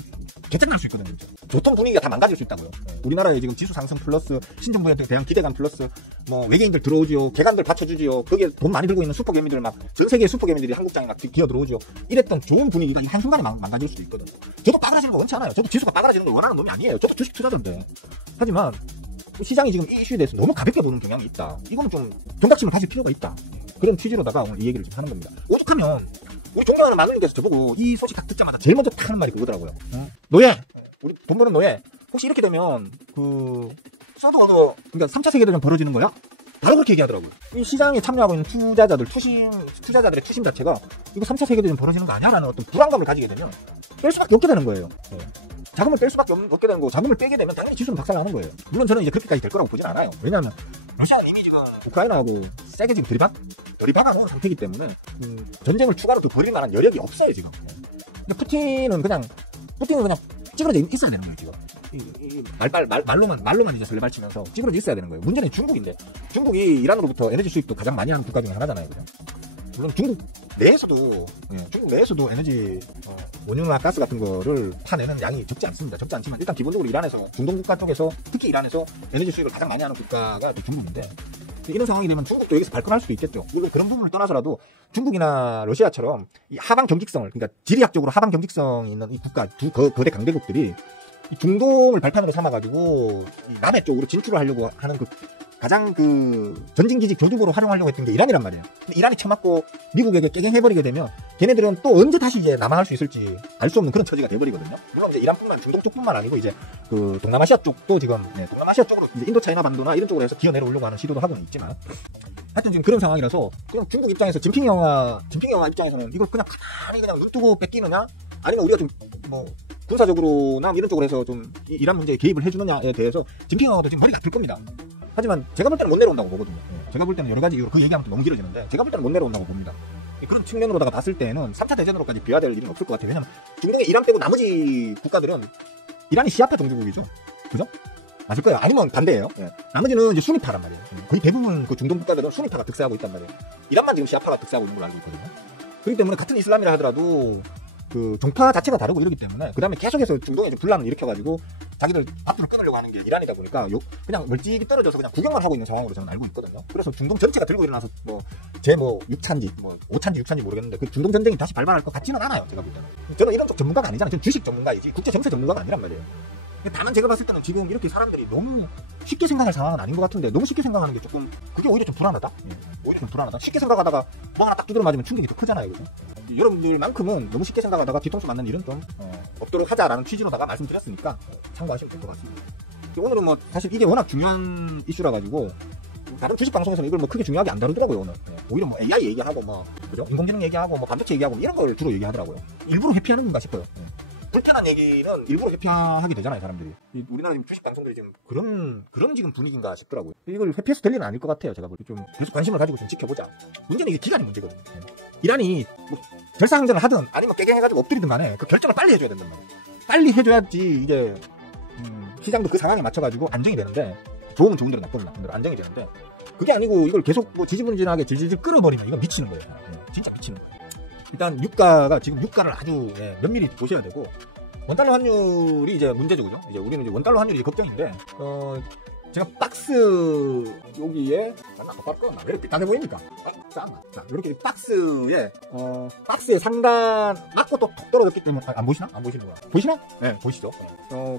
개짱날 수 있거든요. 진짜. 좋던 분위기가 다 망가질 수 있다고요. 우리나라의 지금 지수 상승 플러스 신정부에 대한 기대감 플러스 뭐 외계인들 들어오지요, 개간들 받쳐주지요, 거기에 돈 많이 들고 있는 슈퍼개미들 막 전 세계의 슈퍼개미들이 한국장에 막 기어 들어오지요. 이랬던 좋은 분위기가 한순간에 망가질 수도 있거든요. 저도 빠그라지는 거 원치 않아요. 저도 지수가 빠그라지는 걸 원하는 놈이 아니에요. 저도 주식 투자자인데. 하지만 시장이 지금 이 이슈에 대해서 너무 가볍게 보는 경향이 있다. 이거는 좀 경각심을 가질 필요가 있다. 그런 취지로다가 오늘 이 얘기를 좀 하는 겁니다. 오죽하면 우리 존경하는 마누님께서 저보고 이 소식 딱 듣자마자 제일 먼저 딱 하는 말이 그거더라고요. 노예! 우리 돈 버는 노예! 혹시 이렇게 되면 그러니까 3차 세계대전 벌어지는 거야? 바로 그렇게 얘기하더라고요. 이 시장에 참여하고 있는 투자자들의 투심 자체가 이거 3차 세계대전 벌어지는 거 아니야? 라는 어떤 불안감을 가지게 되면 뺄 수밖에 없게 되는 거예요. 자금을 뺄 수밖에 없게 되는 거고 자금을 빼게 되면 당연히 지수는 박살나는 거예요. 물론 저는 이제 그렇게까지 될 거라고 보진 않아요. 왜냐하면 러시아는 이미 지금 우크라이나하고 세게 지금 들이박아놓은 상태이기 때문에 전쟁을 추가로 더 벌일 만한 여력이 없어요 지금. 근데 푸틴은 그냥 찌그러져 있어야 되는 거예요 지금. 말로만 이제 설레발 치면서 찌그러져 있어야 되는 거예요. 문제는 중국인데, 중국이 이란으로부터 에너지 수입도 가장 많이 하는 국가 중에 하나잖아요. 그죠? 물론 중국 내에서도 에너지 원유나 가스 같은 거를 파내는 양이 적지 않습니다. 적지 않지만 일단 기본적으로 이란에서 중동 국가 쪽에서 특히 이란에서 에너지 수입을 가장 많이 하는 국가가 중국인데, 이런 상황이 되면 중국도 여기서 발끈할 수도 있겠죠. 물론 그런 부분을 떠나서라도 중국이나 러시아처럼 이 하방 경직성을, 그러니까 지리학적으로 하방 경직성이 있는 이 국가 두 거대 강대국들이 이 중동을 발판으로 삼아가지고 이 남해 쪽으로 진출을 하려고 하는 그 가장 그 전진기지 교두보로 활용하려고 했던 게 이란이란 말이에요. 근데 이란이 쳐맞고 미국에게 깨갱해버리게 되면 걔네들은 또 언제 다시 이제 남하할 수 있을지 알 수 없는 그런 처지가 돼버리거든요. 물론 이제 이란뿐만, 중동 쪽뿐만 아니고 이제 그 동남아시아 쪽도 지금 동남아시아 쪽으로 이제 인도차이나 반도나 이런 쪽으로 해서 기어 내려오려고 하는 시도도 하고는 있지만, 하여튼 지금 그런 상황이라서 그냥 중국 입장에서 진핑 영화 입장에서는 이걸 그냥 가만히 그냥 눈 뜨고 뺏기느냐, 아니면 우리가 좀 뭐 군사적으로나 이런 쪽으로 해서 좀 이란 문제에 개입을 해주느냐에 대해서 진핑 영화도 지금 머리가 아플 겁니다. 하지만 제가 볼 때는 못 내려온다고 보거든요. 제가 볼 때는 여러 가지 이유로 그 얘기하면 또 너무 길어지는데, 제가 볼 때는 못 내려온다고 봅니다. 그런 측면으로다가 봤을 때는 3차 대전으로까지 비화될 일은 없을 것 같아요. 왜냐면 중동에 이란 빼고 나머지 국가들은 이란이 시아파 종주국이죠. 그죠? 맞을 거예요. 아니면 반대예요. 나머지는 이제 수니파란 말이에요. 거의 대부분 그 중동 국가들은 수니파가 득세하고 있단 말이에요. 이란만 지금 시아파가 득세하고 있는 걸로 알고 있거든요. 그렇기 때문에 같은 이슬람이라 하더라도 그 종파 자체가 다르고 이러기 때문에, 그 다음에 계속해서 중동에 좀 분란을 일으켜가지고 자기들 앞으로 끊으려고 하는 게 이란이다 보니까 그냥 멀찍이 떨어져서 그냥 구경만 하고 있는 상황으로 저는 알고 있거든요. 그래서 중동 전체가 들고 일어나서 뭐 6차인지 5차인지 모르겠는데 그 중동 전쟁이 다시 발발할 것 같지는 않아요. 제가 볼 때는. 저는 이런 쪽 전문가가 아니잖아요. 저는 주식 전문가이지 국제 정세 전문가가 아니란 말이에요. 다만 제가 봤을 때는 지금 이렇게 사람들이 너무 쉽게 생각할 상황은 아닌 것 같은데, 너무 쉽게 생각하는 게 조금, 그게 오히려 좀 불안하다? 오히려 좀 불안하다. 쉽게 생각하다가 뭐 하나 딱 두드려 맞으면 충격이 더 크잖아요. 그죠? 여러분들만큼은 너무 쉽게 생각하다가 뒤통수 맞는 일은 좀 없도록 하자라는 취지로다가 말씀드렸으니까 참고하시면 될 것 같습니다. 오늘은 뭐 사실 이게 워낙 중요한 이슈라 가지고 다른 주식 방송에서는 이걸 뭐 크게 중요하게 안 다루더라고요. 오늘 오히려 뭐 AI 얘기하고 뭐 그죠? 인공지능 얘기하고 뭐 반도체 얘기하고 이런 걸 주로 얘기하더라고요. 일부러 회피하는 건가 싶어요. 불편한 얘기는 일부러 회피하게 되잖아요, 사람들이. 우리나라 지금 주식 방송들이 지금 그런 지금 분위기인가 싶더라고요. 이걸 회피해서 될 일은 아닐 것 같아요, 제가 볼 때. 좀 계속 관심을 가지고 좀 지켜보자. 문제는 이게 기간이 문제거든요. 이란이 뭐 결사항전을 하든 아니면 깨갱해가지고 엎드리든 간에 그 결정을 빨리 해줘야 된단 말이에요. 빨리 해줘야지 이게 시장도 그 상황에 맞춰가지고 안정이 되는데, 좋으면 좋은 대로 나쁘면 나쁜 대로 안정이 되는데, 그게 아니고 이걸 계속 뭐 지지분진하게 질질 끌어버리면 이건 미치는 거예요. 진짜 미치는 거예요. 일단 지금 유가를 아주 면밀히 보셔야 되고, 원달러 환율이 이제 문제죠, 그죠? 이제 우리는 이제 원달러 환율이 걱정인데, 제가 박스 여기에 왜 이렇게 비싸게 보입니까? 자, 이렇게 박스에 상단 맞고 또 톡 떨어졌기 때문에 안 보시나? 안 보시는구나. 보시나? 네, 보시죠.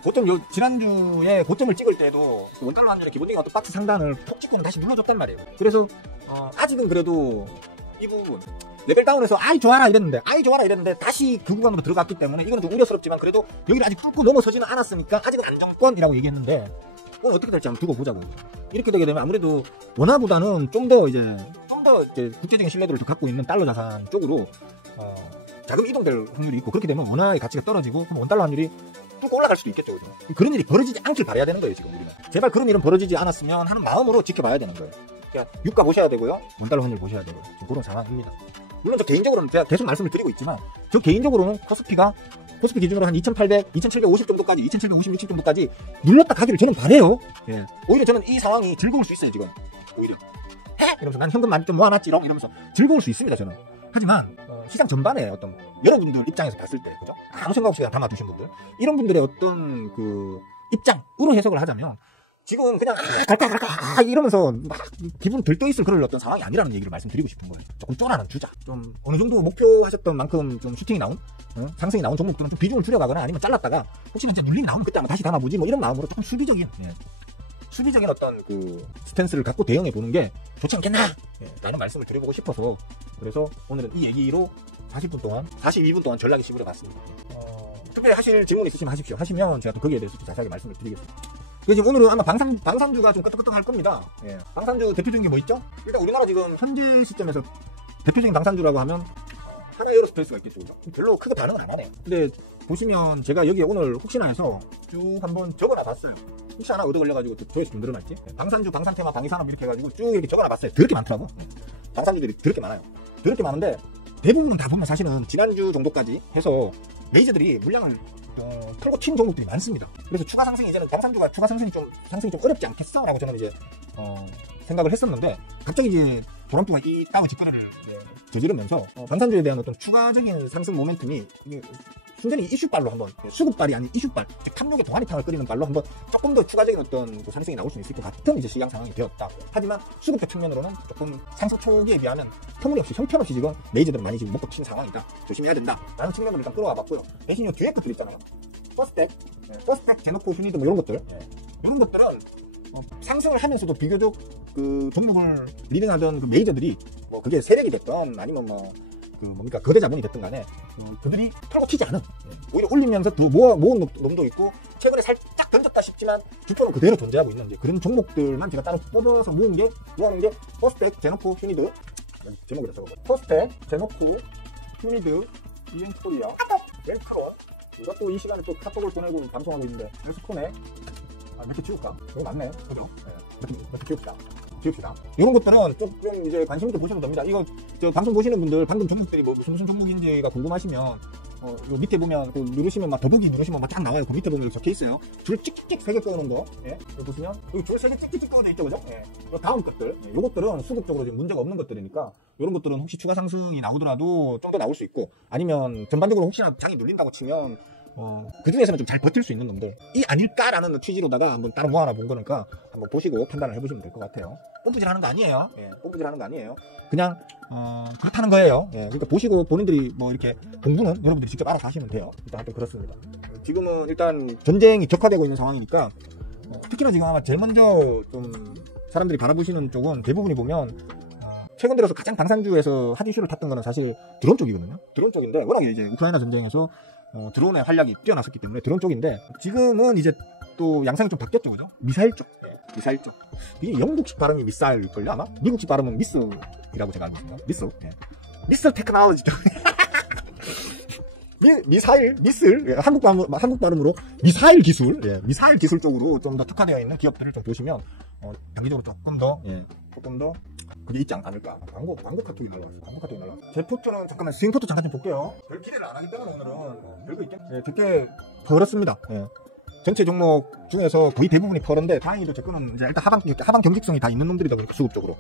고점 지난주에 고점을 찍을 때도 원달러 환율의 기본적인 어떤 박스 상단을 톡 찍고는 다시 눌러줬단 말이에요. 그래서 아직은 그래도 이 부분 레벨 다운해서 아이 좋아라 이랬는데 다시 그 구간으로 들어갔기 때문에 이거는 좀 우려스럽지만, 그래도 여기를 아직 뚫고 넘어서지는 않았으니까 아직은 안정권이라고 얘기했는데, 오늘 어떻게 될지 한번 두고 보자고. 이렇게 되게 되면 아무래도 원화보다는 좀 더 이제 국제적인 신뢰도를 더 갖고 있는 달러 자산 쪽으로 자금 이동될 확률이 있고, 그렇게 되면 원화의 가치가 떨어지고 그럼 원달러 환율이 뚫고 올라갈 수도 있겠죠. 그죠? 그런 일이 벌어지지 않길 바라야 되는 거예요, 지금 우리는. 제발 그런 일은 벌어지지 않았으면 하는 마음으로 지켜봐야 되는 거예요. 그러니까 유가 보셔야 되고요, 원달러 환율 보셔야 되고요. 지금 그런 상황입니다. 물론 저 개인적으로는 제가 계속 말씀을 드리고 있지만, 저 개인적으로는 코스피 기준으로 한 2750 정도까지, 2756 정도까지 눌렀다 가기를 저는 바래요. 오히려 저는 이 상황이 즐거울 수 있어요, 지금. 오히려. 이러면서 난 현금 많이 좀 모아놨지롱 이러면서 즐거울 수 있습니다, 저는. 하지만 시장 전반에 어떤 여러분들 입장에서 봤을 때, 그죠? 아무 생각 없이 그냥 담아두신 분들, 이런 분들의 어떤 그 입장으로 해석을 하자면, 지금 그냥 갈까 이러면서 막 기분 들떠있을 그런 어떤 상황이 아니라는 얘기를 말씀드리고 싶은 거예요. 조금 쫄아는 주자. 좀 어느 정도 목표하셨던 만큼 좀 슈팅이 나온, 상승이 나온 종목들은 좀 비중을 줄여가거나 아니면 잘랐다가 혹시 진짜 눌림이 나오면 그때 한번 다시 담아보지, 뭐 이런 마음으로 조금 수비적인 어떤 그 스탠스를 갖고 대응해 보는 게 좋지 않겠나? 라는 말씀을 드려보고 싶어서, 그래서 오늘은 이 얘기로 42분 동안 전략이 시부려 봤습니다. 특별히 하실 질문 있으시면 하십시오. 하시면 제가 또 거기에 대해서 자세하게 말씀을 드리겠습니다. 그래서 지금 오늘은 아마 방산주가 좀 끄떡끄떡 할 겁니다. 방산주 대표적인 게 뭐 있죠? 일단 우리나라 지금 현재 시점에서 대표적인 방산주라고 하면 하나 에어로스페이스가 있겠죠. 별로 크게 반응은 안 하네요. 근데 보시면 제가 여기에 오늘 혹시나 해서 쭉 한번 적어놔 봤어요. 혹시 하나 얻어 걸려가지고 조회수 좀 늘어날지? 방산주, 방산테마, 방위산업 이렇게 해가지고 쭉 이렇게 적어놔 봤어요. 더럽게 많더라고. 방산주들이 더럽게 많아요. 더럽게 많은데 대부분은 다 보면 사실은 지난주 정도까지 해서 메이저들이 물량을 털고 튄 종목들이 많습니다. 그래서 추가 상승이 이제는 방산주가 추가 상승이 좀 어렵지 않겠어라고 저는 이제 생각을 했었는데 갑자기 이제 도란프가 이 따위 직거래를 저지르면서 방산주에 대한 어떤 추가적인 상승 모멘텀이 순전히 이슈발로 한번 수급발이 아닌 이슈발, 즉 탐욕의 동아리탕을 끓이는 발로 한번 조금 더 추가적인 어떤 상승이 나올 수 있을 것 같은 이제 시장 상황이 되었다. 하지만 수급적 측면으로는 조금 상승 초기에 비하면 터무니없이 형편없이 지금 메이저들은 많이 지금 먹고 튄 상황이다. 조심해야 된다. 라는 측면으로 일단 끌어와 봤고요. 대신 이 뒤에 것들 있잖아요. 퍼스텍, 제노코, 휴니드 뭐 이런 것들. 이런 것들은 상승을 하면서도 비교적 그 종목을 리딩하던 그 메이저들이 뭐 그게 세력이 됐던 아니면 뭐 뭡니까 거대 자본이 됐든 간에 그들이 털고 튀지 않은 오히려 올리면서 더 모은 놈도 있고 최근에 살짝 던졌다 싶지만 주표는 그대로 존재하고 있는 이제 그런 종목들만 제가 따로 뽑아서 모으는 게 퍼스텍, 제노코, 휴니드 제목으로 적어봐. 퍼스텍, 제노코, 휴니드, 이엔코리아, 웰크론 이것도 이 시간에 또 카톡을 보내고 방송하고 있는데 에스코네 몇 개 지울까? 이거 맞네요. 그죠? 네. 몇 개 지웁시다. 이런 것들은 조금 이제 관심 있게 보셔도 됩니다. 이거 저 방송 보시는 분들 방금 종목들이 뭐 무슨 종목인지가 궁금하시면 요 밑에 보면 그 누르시면 막 더보기 누르시면 막 쫙 나와요. 그 밑에 보면 적혀 있어요. 줄 찍찍찍 3개 끄는 거. 예. 여기 보시면 여기 줄 3개 찍찍찍 끄는 데 있죠, 그죠? 예. 다음 것들. 예. 요것들은 수급적으로 지금 문제가 없는 것들이니까 이런 것들은 혹시 추가 상승이 나오더라도 좀 더 나올 수 있고 아니면 전반적으로 혹시나 장이 눌린다고 치면 그 중에서는 좀 잘 버틸 수 있는 건데 이 아닐까라는 취지로다가 한번 따로 모아놔 본 거니까 한번 보시고 판단을 해보시면 될 것 같아요. 뽐뿌질 하는 거 아니에요. 예, 뽐뿌질 하는 거 아니에요. 그냥 그렇다는 거예요. 예, 그러니까 보시고 본인들이 뭐 이렇게 공부는 여러분들이 직접 알아서 하시면 돼요. 일단 하여튼 그렇습니다. 지금은 일단 전쟁이 격화되고 있는 상황이니까 특히나 지금 아마 제일 먼저 좀 사람들이 바라보시는 쪽은 대부분이 보면 최근 들어서 가장 방산주에서 핫이슈를 탔던 거는 사실 드론 쪽이거든요. 드론 쪽인데 워낙에 이제 우크라이나 전쟁에서 드론의 활약이 뛰어났었기 때문에 드론 쪽인데 지금은 이제 또 양상이 좀 바뀌었죠, 그죠? 미사일 쪽. 미사일 쪽. 이게 영국식 발음이 미사일일걸요, 아마? 미국식 발음은 미스이라고 제가 알고 있습니다. 미스. 예. 미스 테크놀로지. 미사일, 미슬. 한국 발음으로 미사일 기술. 예. 미사일 기술 쪽으로 좀 더 특화되어 있는 기업들을 좀 보시면, 단기적으로 조금 더, 그게 있지 않을까. 광고 카톡이 날라왔어요. 제 포트는 잠깐만, 스윙 포트 잠깐 좀 볼게요. 별 기대를 안 하기 때문에 오늘은 별거 있겠네. 예, 되게 벌었습니다. 예. 전체 종목 중에서 거의 대부분이 펄인데 다행히도 제 거는 이제 일단 하방 경직성이 다 있는 놈들이다 보니까 수급적으로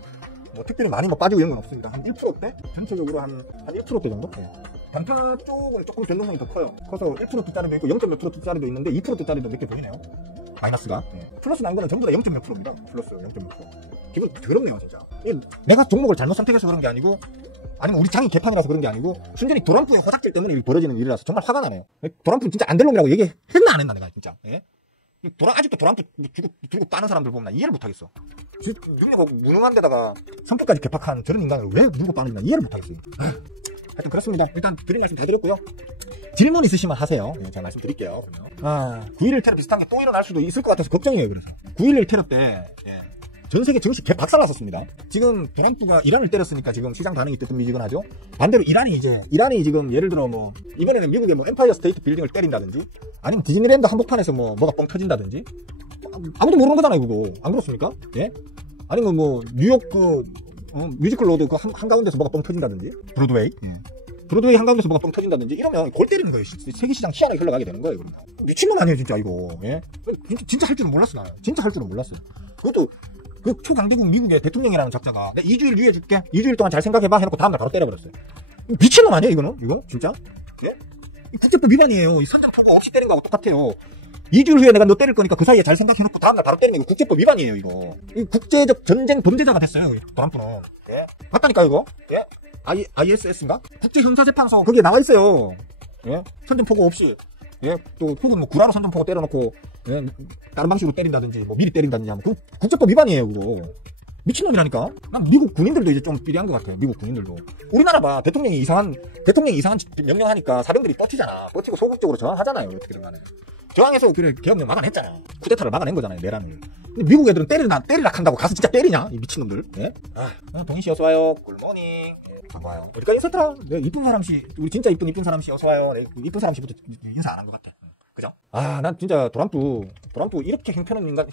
뭐 특별히 많이 뭐 빠지고 이런 건 없습니다. 한 1%대? 전체적으로 한 1%대 정도? 네. 단타 쪽은 조금 변동성이 더 커요. 커서 1%짜리도 있고 0.몇 %짜리도 있는데 2%짜리도 몇 개 보이네요. 마이너스가. 네. 플러스 난 거는 전부 다 0.몇 %입니다. 플러스 0.몇 %. 기분 더럽네요, 진짜. 내가 종목을 잘못 선택해서 그런 게 아니고 아니면 우리 장이 개판이라서 그런 게 아니고 순전히 도란프의 호작질 때문에 벌어지는 일이라서 정말 화가 나네요. 도란프 진짜 안 될 놈이라고 얘기했나 안 했나 내가 진짜. 예? 아직도 도란프 들고 따는 사람들 보면 나 이해를 못하겠어. 능력하고 무능한 데다가 성격까지 개팍한 저런 인간을 왜 누구 빠는지 나 이해를 못하겠어요. 하여튼 그렇습니다. 일단 드린 말씀 다 드렸고요. 질문 있으시면 하세요. 네, 제가 말씀드릴게요. 9.11 테러 비슷한 게 또 일어날 수도 있을 것 같아서 걱정이에요. 그래서 9.11 테러 때 전 세계 증시 개박살났었습니다. 지금 트럼프가 이란을 때렸으니까 지금 시장 반응이 뜨뜻미지근하죠. 반대로 이란이 지금 예를 들어 뭐 이번에는 미국의 뭐 엠파이어 스테이트 빌딩을 때린다든지 아니면 디즈니랜드 한복판에서 뭐가 뻥 터진다든지 아무도 모르는 거잖아요, 그거. 안 그렇습니까? 예? 아니면 뭐 뉴욕 뮤지컬 로드 그 한가운데서 뭐가 뻥 터진다든지 브로드웨이 브로드웨이 한가운데서 뭐가 뻥 터진다든지 이러면 골 때리는 거예요. 세계시장 희한하게 흘러가게 되는 거예요. 미친놈 아니에요, 진짜 이거. 예? 진짜 할 줄은 몰랐어, 나는. 진짜 할 줄은 몰랐어요. 그것도 그 초강대국 미국의 대통령이라는 작자가 내가 2주일 유예해줄게. 2주일 동안 잘 생각해봐 해놓고 다음날 바로 때려버렸어요. 미친놈 아니에요, 이거는? 이거? 진짜? 예? 국제법 위반이에요. 이 선전포고 없이 때린 거하고 똑같아요. 2주일 후에 내가 너 때릴 거니까 그 사이에 잘 생각해놓고 다음날 바로 때리는 거 국제법 위반이에요, 이거. 이 국제적 전쟁 범죄자가 됐어요, 트럼프는. 예? 맞다니까, 이거? 예? ISS인가? 국제형사재판소, 거기에 나와있어요. 예? 선전포고 없이. 예? 또, 혹은 뭐, 구라로 선전포고 때려놓고, 예? 다른 방식으로 때린다든지, 뭐, 미리 때린다든지 하면, 그 국제법 위반이에요, 그거. 미친놈이라니까? 난 미국 군인들도 이제 좀 삐리한 것 같아요, 미국 군인들도. 우리나라 봐, 대통령이 이상한 명령하니까 사병들이 버티잖아. 버티고 소극적으로 저항하잖아요, 어떻게든 간에. 저항해서 그래, 계엄령 막아냈잖아. 쿠데타를 막아낸 거잖아요, 내란을. 근데 미국 애들은 때리라 한다고 가서 진짜 때리냐? 이 미친놈들. 예? 동희씨 어서와요. 굿모닝. 예, 반가워요. 어디까지 있었더라? 내가 이쁜 사람씨, 우리 진짜 이쁜 사람씨 어서와요. 이쁜 사람씨부터 인사 안 한 것 같아. 그죠? 아, 난 진짜 도란프 이렇게 형편없는 인간,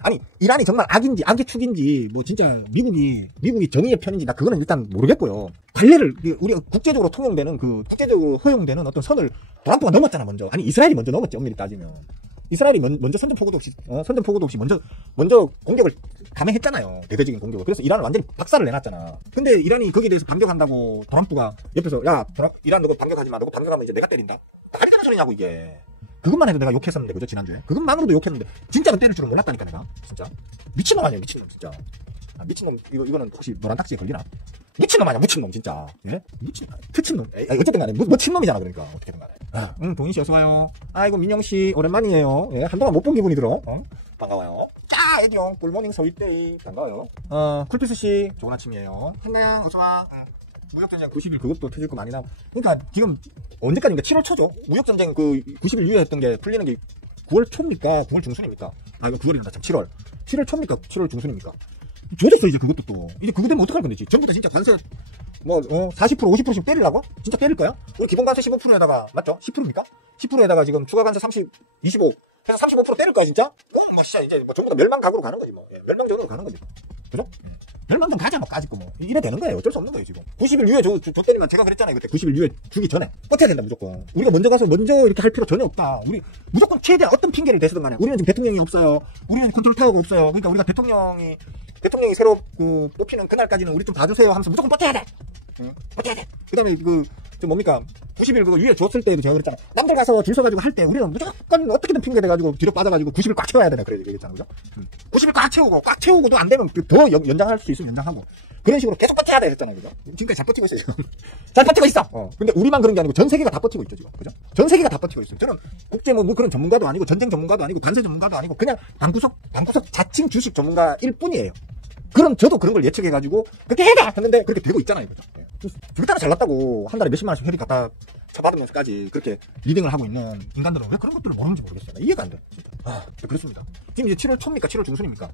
아니, 이란이 정말 악인지, 악의 축인지, 뭐 진짜 미국이 정의의 편인지, 나 그거는 일단 모르겠고요. 관례를, 우리가 국제적으로 통용되는 국제적으로 허용되는 어떤 선을 도란프가 넘었잖아, 먼저. 아니, 이스라엘이 먼저 넘었지, 엄밀히 따지면. 이스라엘이 먼저 선전포고도 없이 먼저 공격을 감행했잖아요. 대대적인 공격을. 그래서 이란을 완전히 박살을 내놨잖아. 근데 이란이 거기에 대해서 반격한다고 도란프가 옆에서, 야, 이란 너거 반격하지 마. 너거 반격하면 이제 내가 때린다. 말이 되는 소리냐고, 이게. 그것만 해도 내가 욕했었는데, 그죠, 지난주에? 그것만으로도 욕했는데, 진짜로 때릴 줄은 몰랐다니까, 내가. 진짜. 미친놈 아니야, 미친놈, 진짜. 아, 미친놈, 이거는 혹시 노란 딱지에 걸리나? 미친놈 아니야, 무친놈, 진짜. 예? 트친놈. 어쨌든 간에, 뭐 친놈이잖아, 그러니까. 어떻게든 간에. 아, 동인씨 어서와요. 아이고, 민영씨, 오랜만이에요. 예, 한동안 못 본 기분이 들어. 반가워요. 자, 애기용, 꿀모닝 서윗데이. 반가워요. 쿨피스씨, 좋은 아침이에요. 한나야, 어서와. 무역전쟁 90일 그것도 터질 거 많이 나. 그러니까 지금 언제까지인가 7월 초죠. 무역전쟁 90일 유예했던 게 풀리는 게 9월 초입니까? 9월 중순입니까? 아, 이거 9월이란다. 참 7월 초입니까? 7월 중순입니까? 조졌어, 이제 그것도 또. 이제 그거 되면 어떡할 건데, 전부 다 진짜 관세 40% 50%씩 때리려고? 진짜 때릴 거야? 우리 기본 관세 15%에다가 맞죠? 10%입니까? 10%에다가 지금 추가 관세 25 해서 35% 때릴 거야, 진짜? 진짜 이제 전부 다 멸망각으로 가는 거지 뭐. 예, 멸망전으로 가는 거지. 그죠? 멸망전 가자 뭐 까짓거 뭐 이래 되는 거예요. 어쩔 수 없는 거예요 지금. 90일 유예 저 때리면 제가 그랬잖아요 그때. 90일 유예 주기 전에 버텨야 된다 무조건. 우리가 먼저 가서 이렇게 할 필요 전혀 없다. 우리 무조건 최대한 어떤 핑계를 대서든 간에 우리는 지금 대통령이 없어요. 우리는 컨트롤 타워가 없어요. 그러니까 우리가 대통령이 새로 뽑히는 그날까지는 우리 좀 봐주세요 하면서 무조건 버텨야 돼. 버텨야 돼. 그 다음에 뭡니까 90일 그거 유예 줬을 때도 제가 그랬잖아. 남들 가서 줄 서가지고 할 때 우리는 무조건 어떻게든 핑계 대가지고 뒤로 빠져가지고 90일 꽉 채워야 되나 그래 얘기했잖아. 그죠? 90일 꽉 채우고도 안 되면 더 연장할 수 있으면 연장하고 그런 식으로 계속 버텨야 돼 했잖아요. 그죠? 지금까지 잘 버티고 있어요 지금. 잘 버티고 있어. 근데 우리만 그런 게 아니고 전 세계가 다 버티고 있죠 지금. 그죠? 전 세계가 다 버티고 있어요. 저는 국제 뭐 그런 전문가도 아니고 전쟁 전문가도 아니고 관세 전문가도 아니고 그냥 방구석 자칭 주식 전문가일 뿐이에요. 저도 그런 걸 예측해가지고 그렇게 해라 했는데 그렇게 되고 있잖아요. 그죠? 그렇다고 잘났다고 한 달에 몇십만 원씩 회비 갖다 쳐받으면서까지 그렇게 리딩을 하고 있는 인간들은 왜 그런 것들을 모르는지 모르겠어요. 이해가 안 돼. 아, 그렇습니다. 지금 이제 7월 초입니까? 7월 중순입니까?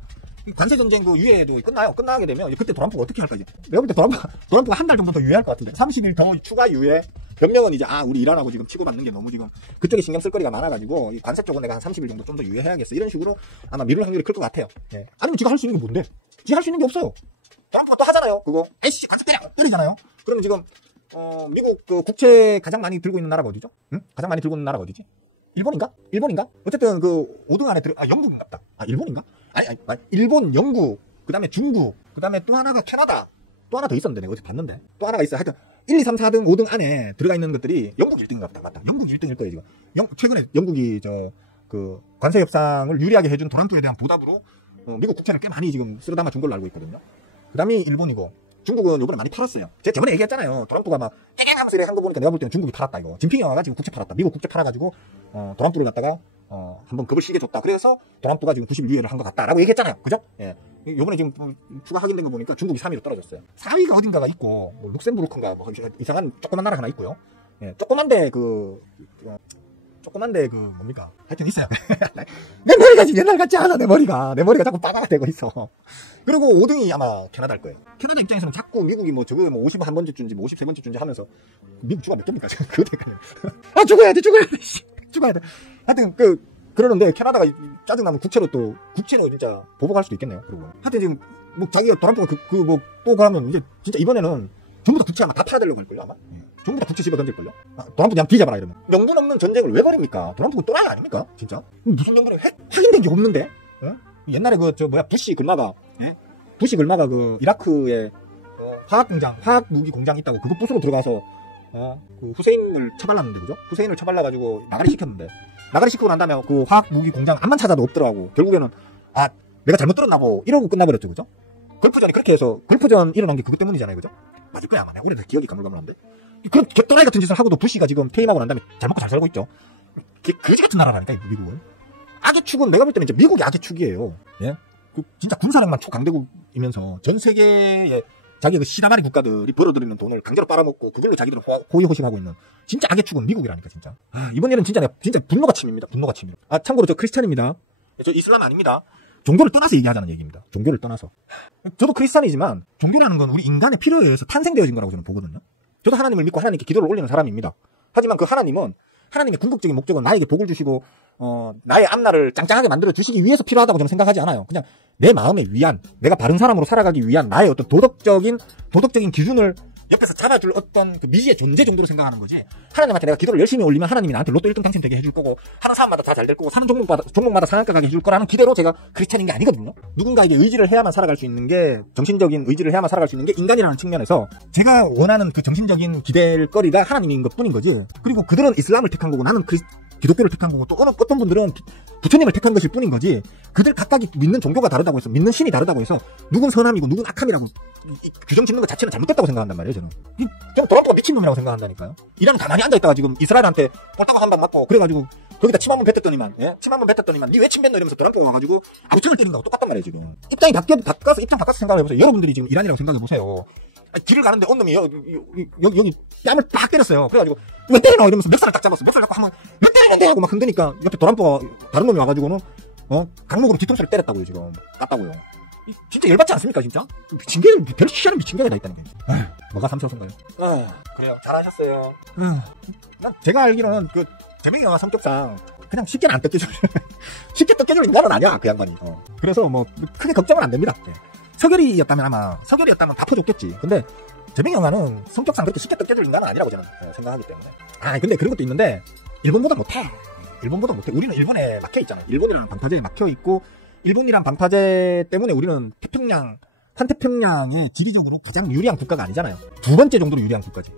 관세전쟁 유예도 끝나게 되면 이제 그때 도란프가 어떻게 할까 이제. 내가 볼 때 도란프가 한 달 정도 더 유예할 것 같은데. 30일 더 추가 유예. 변명은 이제 우리 이란하고 지금 치고받는 게 너무 지금 그쪽에 신경 쓸 거리가 많아가지고 이 관세 쪽은 내가 한 30일 정도 좀 더 유예해야겠어. 이런 식으로 아마 미룰 확률이 클 것 같아요. 예. 아니면 지가 할 수 있는 게 뭔데? 지가 할 수 있는 게 없어요. 도란프가 또 하잖아요. 그거. 에이씨, 관세 때리잖아요. 그러면 지금 미국 국채 가장 많이 들고 있는 나라가 어디죠? 응? 가장 많이 들고 있는 나라가 어디지? 일본인가? 어쨌든 5등 안에 영국인갑다. 일본인가? 아니, 일본, 영국, 그 다음에 중국, 그 다음에 또 하나가 캐나다. 또 하나 더 있었는데, 내가 어제 봤는데. 또 하나가 있어. 하여튼, 1, 2, 3, 4등, 5등 안에 들어가 있는 것들이 영국 1등인갑다. 맞다. 영국 1등일 거예요, 지금. 최근에 영국이 관세 협상을 유리하게 해준 도란프에 대한 보답으로, 미국 국채를 꽤 많이 지금 쓸어 담아 준 걸로 알고 있거든요. 그 다음이 일본이고, 중국은 요번에 많이 팔았어요. 제가 저번에 얘기했잖아요. 도란프가 막 깨갱하면서 이렇게 한 거 보니까 내가 볼 때는 중국이 팔았다 이거. 진핑이 와가 지금 국채 팔았다. 미국 국채 팔아가지고 도란프를 갖다가 한번 급을 시게 줬다. 그래서 도란프가 지금 90일 유예를 한 것 같다라고 얘기했잖아요. 그죠? 예. 요번에 지금 추가 확인된 거 보니까 중국이 3위로 떨어졌어요. 4위가 어딘가가 있고 뭐 룩셈부르크인가 뭐 이상한 조그만 나라 하나 있고요. 예. 조그만데 뭡니까? 하여튼 있어요. 내 머리가 지금 옛날 같지 않아, 내 머리가 자꾸 빠가가 되고 있어. 그리고 5등이 아마 캐나다일 거예요. 캐나다 입장에서는 자꾸 미국이 51번째 준지 53번째 준지 하면서 미국 주가 몇 개입니까? 그거 되니까요. 죽어야 돼. 하여튼 그러는데 캐나다가 짜증나면 국채로 진짜 보복할 수도 있겠네요. 그리고 하여튼 지금 자기가 도란프가 또 그러면 이제 진짜 이번에는 전부 다 국채 아마 다 팔아야 되려고 할걸요 아마. 전부 다 국채 씹어 던질걸요? 도란프 그냥 뒤잡아라 이러면. 명분 없는 전쟁을 왜 벌입니까? 도란프는 또라이 아닙니까? 진짜? 무슨 명분이 확인된 게 없는데? 옛날에 부시 글마가 이라크에 화학 무기 공장 있다고 그거 부수러 들어가서 후세인을 처발랐는데 그죠? 후세인을 처발라가지고 나가리 시켰는데 나가리 시키고 난 다음에 그 화학 무기 공장 암만 찾아도 없더라고. 결국에는 내가 잘못 들었나보 이러고 끝나버렸죠. 그죠? 걸프전이 그렇게 해서 걸프전 일어난 게 그것 때문이잖아요. 그죠? 맞을 거야 아마. 내가 올해 기억이 가물가물한데. 그런 또라이 같은 짓을 하고도 부시가 지금 퇴임하고 난 다음에 잘 먹고 잘 살고 있죠. 그지 같은 나라라니까 미국은. 악의 축은 내가 볼 때는 이제 미국이 악의 축이에요. 예? 진짜 군사력만 초강대국이면서 전 세계에 자기 시다마리 국가들이 벌어들이는 돈을 강제로 빨아먹고 그걸로 자기들은 호의호식하고 있는 진짜 악의 축은 미국이라니까 진짜. 이번 일은 진짜 분노가 침입니다. 참고로 저 크리스찬입니다. 저 이슬람 아닙니다. 종교를 떠나서 얘기하자는 얘기입니다. 종교를 떠나서. 저도 크리스찬이지만 종교라는 건 우리 인간의 필요에 의해서 탄생되어진 거라고 저는 보거든요. 저도 하나님을 믿고 하나님께 기도를 올리는 사람입니다. 하지만 그 하나님은 하나님의 궁극적인 목적은 나에게 복을 주시고 나의 앞날을 짱짱하게 만들어 주시기 위해서 필요하다고 저는 생각하지 않아요. 그냥 내 마음의 위안, 내가 바른 사람으로 살아가기 위한 나의 어떤 도덕적인 기준을 옆에서 잡아줄 어떤 그 미지의 존재 정도로 생각하는 거지. 하나님한테 내가 기도를 열심히 올리면 하나님이 나한테 로또 1등 당첨되게 해줄 거고, 하는 사람마다 다 잘 될 거고, 사는 종목마다 상한가 가게 해줄 거라는 기대로 제가 크리스찬인 게 아니거든요. 누군가에게 의지를 해야만 살아갈 수 있는 게, 정신적인 의지를 해야만 살아갈 수 있는 게 인간이라는 측면에서 제가 원하는 그 정신적인 기댈 거리가 하나님인 것 뿐인 거지. 그리고 그들은 이슬람을 택한 거고 나는 기독교를 택한 거고, 또 어떤 분들은 부처님을 택한 것일 뿐인 거지. 그들 각각이 믿는 종교가 다르다고 해서, 믿는 신이 다르다고 해서 누군 선함이고 누군 악함이라고 규정 짓는 것 자체는 잘못됐다고 생각한단 말이에요. 저는 도란도가 미친놈이라고 생각한다니까요. 이란은 가만히 앉아있다가 지금 이스라엘한테 꼴딱가 한 방 맞고 그래가지고 거기다 침 한 번 뱉었더니만, 침 한 번 뱉었더니만 니 왜 침 뱉노 이러면서 도란도가 와가지고 아부천을 때린 거하고 똑같단 말이에요. 지금 입장 바꿔서 생각을 해보세요. 여러분들이 지금 이란이라고 생각해보세요. 길을 가는데 온놈이 여기 뺨을 딱 때렸어요. 그래가지고 왜 때리노 이러면서 멱살을 딱 잡았어. 멱살을 잡고 하면 왜 때리는데 하고 막 흔드니까 옆에 도란도가 다른 놈이 와가지고는 강목으로 뒤통수를 때렸다고요. 지금 깠다고요. 진짜 열받지 않습니까 진짜? 미친개, 별 시야는 미친개가 다 있다니까. 뭐가 삼성선가요? 그래요. 잘하셨어요. 난 제가 알기로는 그 재명이 형아 성격상 그냥 쉽게는 안 뜯겨줄 쉽게 뜯겨줄 인간은 아니야 그 양반이. 그래서 뭐 크게 걱정은 안 됩니다. 서결이였다면 다 퍼줬겠지. 근데 재명이 형아는 성격상 그렇게 쉽게 뜯겨줄 인간은 아니라고 저는 생각하기 때문에. 근데 그런 것도 있는데 일본보다 못해. 우리는 일본에 막혀있잖아요. 일본이라는 방파제에 막혀있고, 일본이란 방파제 때문에 우리는 환태평양에 지리적으로 가장 유리한 국가가 아니잖아요. 두 번째 정도로 유리한 국가지.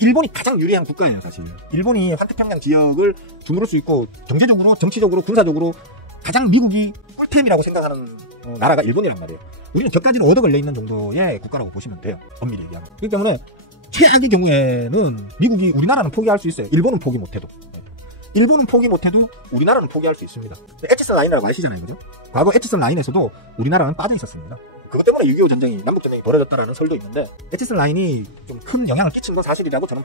일본이 가장 유리한 국가예요, 사실. 일본이 환태평양 지역을 두무를 수 있고, 경제적으로, 정치적으로, 군사적으로 가장 미국이 꿀템이라고 생각하는 나라가 일본이란 말이에요. 우리는 저까지는 얻어 걸려 있는 정도의 국가라고 보시면 돼요. 엄밀히 얘기하면. 그렇기 때문에 최악의 경우에는 미국이 우리나라는 포기할 수 있어요. 일본은 포기 못해도. 일본은 포기 못해도 우리나라는 포기할 수 있습니다. 에치슨 라인이라고 아시잖아요, 그죠? 과거 에치슨 라인에서도 우리나라는 빠져 있었습니다. 그것 때문에 6.25 전쟁이, 남북전쟁이 벌어졌다라는 설도 있는데, 에치슨 라인이 좀 큰 영향을 끼친 건 사실이라고 저는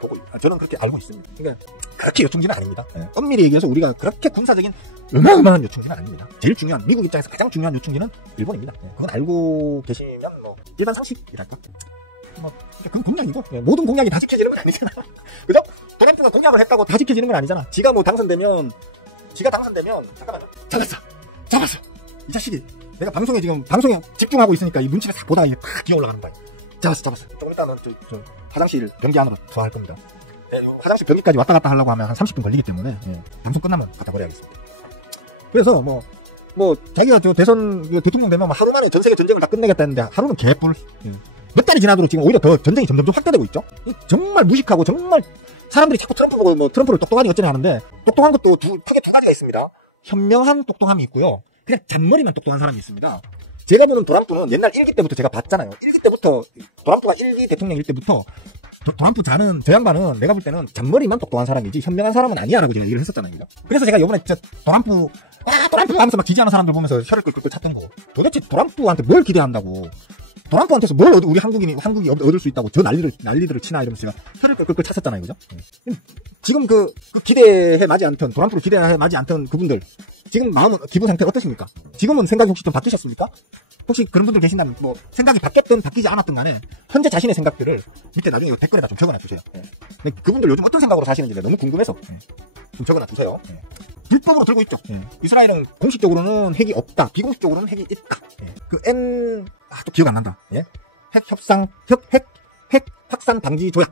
그렇게 알고 있습니다. 그러니까 그렇게 요충지는 아닙니다. 엄밀히 얘기해서 우리가 그렇게 군사적인 어마어마한 요충지는 아닙니다. 제일 중요한, 미국 입장에서 가장 중요한 요충지는 일본입니다. 그건 알고 계시면 뭐 일반 상식이랄까? 그건 공약이고, 모든 공약이 다 지켜지는 건 아니잖아. 그죠? 도널드가 공약을 했다고 다 지켜지는 건 아니잖아. 지가 당선되면, 잠깐만요. 잡았어. 이 자식이. 내가 방송에 집중하고 있으니까 이 눈치를 싹 보다가 이게 팍 기어 올라가는 거야. 잡았어. 조금 일단은 화장실 변기 안으로 들어갈 겁니다. 화장실 변기까지 왔다 갔다 하려고 하면 한 30분 걸리기 때문에, 방송 끝나면 갖다 버려야겠습니다. 그래서 자기가 대통령 되면 하루 만에 전 세계 전쟁을 다 끝내겠다 했는데, 하루는 개뿔. 몇 달이 지나도록 지금 오히려 더 전쟁이 점점 확대되고 있죠. 정말 무식하고, 정말 사람들이 자꾸 트럼프 보고 트럼프를 똑똑하니 어쩌냐 하는데, 똑똑한 것도 크게 두 가지가 있습니다. 현명한 똑똑함이 있고요. 그냥 잔머리만 똑똑한 사람이 있습니다. 제가 보는 도람프는 옛날 1기 때부터 제가 봤잖아요. 1기 때부터, 도람프가 1기 대통령일 때부터, 도람프 저 양반은 내가 볼 때는 잔머리만 똑똑한 사람이지 현명한 사람은 아니야라고 제가 얘기를 했었잖아요. 그래서 제가 이번에 진짜 도람프 하면서 막 지지하는 사람들 보면서 혀를 끌끌 찾던 거. 도대체 도람프한테 뭘 기대한다고. 도람프한테서 뭘 우리 한국이 얻을 수 있다고 난리들을 치나 이러면서 제가 혀를 끌끌 찼었잖아요. 그죠? 지금 그 기대해 마지 않던, 도람프를 기대해 마지 않던 그분들, 지금 기분 상태 어떠십니까? 지금은 생각이 혹시 좀 바뀌셨습니까? 혹시 그런 분들 계신다면, 생각이 바뀌었든 바뀌지 않았든 간에, 현재 자신의 생각들을 밑에 나중에 댓글에다 좀 적어놔 주세요. 근데 그분들 요즘 어떤 생각으로 사시는지 너무 궁금해서, 좀 적어놔 주세요. 불법으로 들고 있죠. 이스라엘은 공식적으로는 핵이 없다. 비공식적으로는 핵이 있다. 또 기억 안 난다. 핵 확산 방지 조약.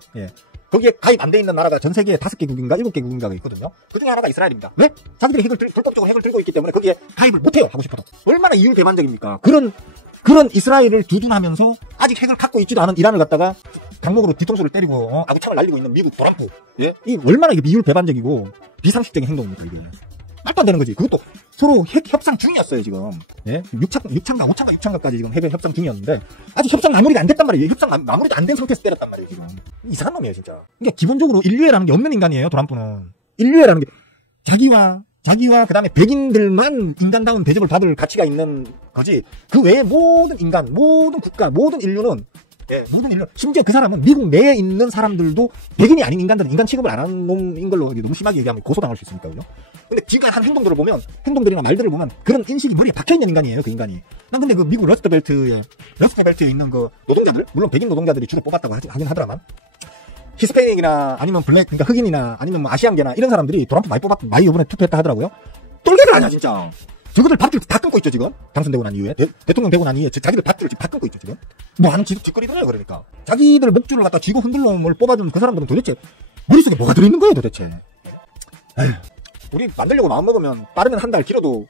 거기에 가입 안 돼 있는 나라가 전 세계에 5개국인가 7개국인가가 있거든요. 그 중에 하나가 이스라엘입니다. 왜? 자기들이 불법적으로 핵을 들고 있기 때문에 거기에 가입을 못해요. 하고 싶어도. 얼마나 이율배반적입니까? 그런 이스라엘을 두둔하면서 아직 핵을 갖고 있지도 않은 이란을 갖다가 강목으로 뒤통수를 때리고 아구창을 날리고 있는 미국 도람프. 이 얼마나 이게 이율배반적이고 비상식적인 행동입니까 이게. 말도 안 되는 거지. 그것도 서로 핵 협상 중이었어요 지금. 6차인가까지 지금 핵 협상 중이었는데 아직 협상 마무리가 안 됐단 말이에요. 협상 마무리도 안 된 상태에서 때렸단 말이에요 지금. 이상한 놈이에요 진짜. 그러니까 기본적으로 인류애라는 게 없는 인간이에요 도람프는. 인류애라는 게 자기와 그다음에 백인들만 인간다운 대접을 받을 가치가 있는 거지. 그 외에 모든 인간, 모든 국가, 모든 인류, 심지어 그 사람은 미국 내에 있는 사람들도 백인이 아닌 인간들은 인간 취급을 안 하는 놈인 걸로 너무 심하게 얘기하면 고소당할 수 있으니까요. 근데 지가 한 행동들이나 말들을 보면 그런 인식이 머리에 박혀있는 인간이에요, 그 인간이. 난 근데 그 미국 러스트벨트에 있는 그 노동자들, 물론 백인 노동자들이 주로 뽑았다고 하긴 하더라만, 히스패닉이나 아니면 블랙, 그러니까 흑인이나 아니면 뭐 아시안계나 이런 사람들이 트럼프 많이 이번에 투표했다 하더라고요. 똘개들 아니야, 진짜. 저거들 밭을 다 끊고 있죠, 지금. 당선되고 난 이후에. 대통령 되고 난 이후에 자기들 밭을 다 끊고 있죠, 지금. 뭐 하는 짓거리더래요, 그러니까. 자기들 목줄을 갖다 쥐고 흔들러 뭘 뽑아주는 그 사람들은 도대체 머릿속에 뭐가 들어있는 거예요, 도대체. 에휴. 우리 만들려고 마음먹으면 빠르면 한 달, 길어도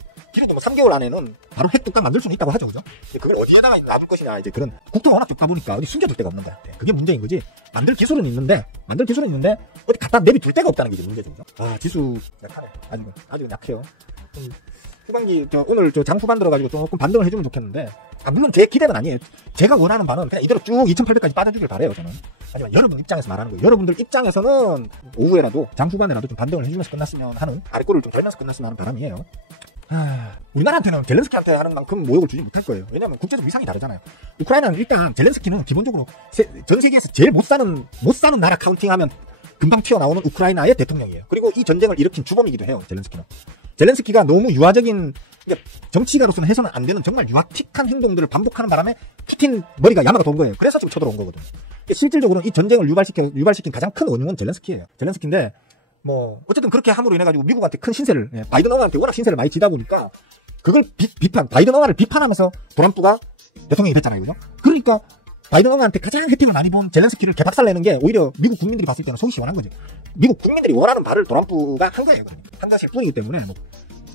뭐 3개월 안에는 바로 핵 뚝딱 만들 수는 있다고 하죠, 그죠? 근데 그걸 어디에다가 놔둘 것이냐, 이제 그런 국토가 워낙 좁다 보니까 어디 숨겨둘 데가 없는 거야. 그게 문제인 거지. 만들 기술은 있는데 어디 갖다 내비둘 데가 없다는 게 문제죠, 그죠? 아, 지수 약하네. 아주 약해요. 후반기, 오늘 장 후반 들어가지고 조금 반등을 해주면 좋겠는데, 물론 제 기대는 아니에요. 제가 원하는 바는 그냥 이대로 쭉 2800까지 빠져주길 바래요, 저는. 하지만 여러분 입장에서 말하는 거예요. 여러분들 입장에서는 오후에라도, 장 후반에라도 좀 반등을 해주면서 끝났으면 하는, 아래 꼴을 좀 걸면서 끝났으면 하는 바람이에요. 우리나라한테는 젤렌스키한테 하는 만큼 모욕을 주지 못할 거예요. 왜냐면 국제적 위상이 다르잖아요. 우크라이나는 일단 젤렌스키는 기본적으로 전 세계에서 제일 못 사는 나라 카운팅하면 금방 튀어나오는 우크라이나의 대통령이에요. 그리고 이 전쟁을 일으킨 주범이기도 해요, 젤렌스키는. 젤렌스키가 너무 유화적인, 그러니까 정치가로서는 해서는 안 되는 정말 유아틱한 행동들을 반복하는 바람에 푸틴 머리가 야마가 돈 거예요. 그래서 지금 쳐들어온 거거든요. 실질적으로 이 전쟁을 유발시킨 가장 큰 원흉은 젤렌스키예요. 젤렌스키인데, 뭐, 어쨌든 그렇게 함으로 인해가지고 미국한테 큰 신세를, 바이든 엄마한테 워낙 신세를 많이 지다 보니까, 그걸 바이든 엄마를 비판하면서 트럼프가 대통령이 됐잖아요, 그죠? 그러니까, 바이든 엄마한테 가장 혜택을 많이 본 젤렌스키를 개박살 내는 게 오히려 미국 국민들이 봤을 때는 속이 시원한 거죠. 미국 국민들이 원하는 바를 트럼프가 한 거예요, 그러니까. 한 것일 뿐이기 때문에, 뭐,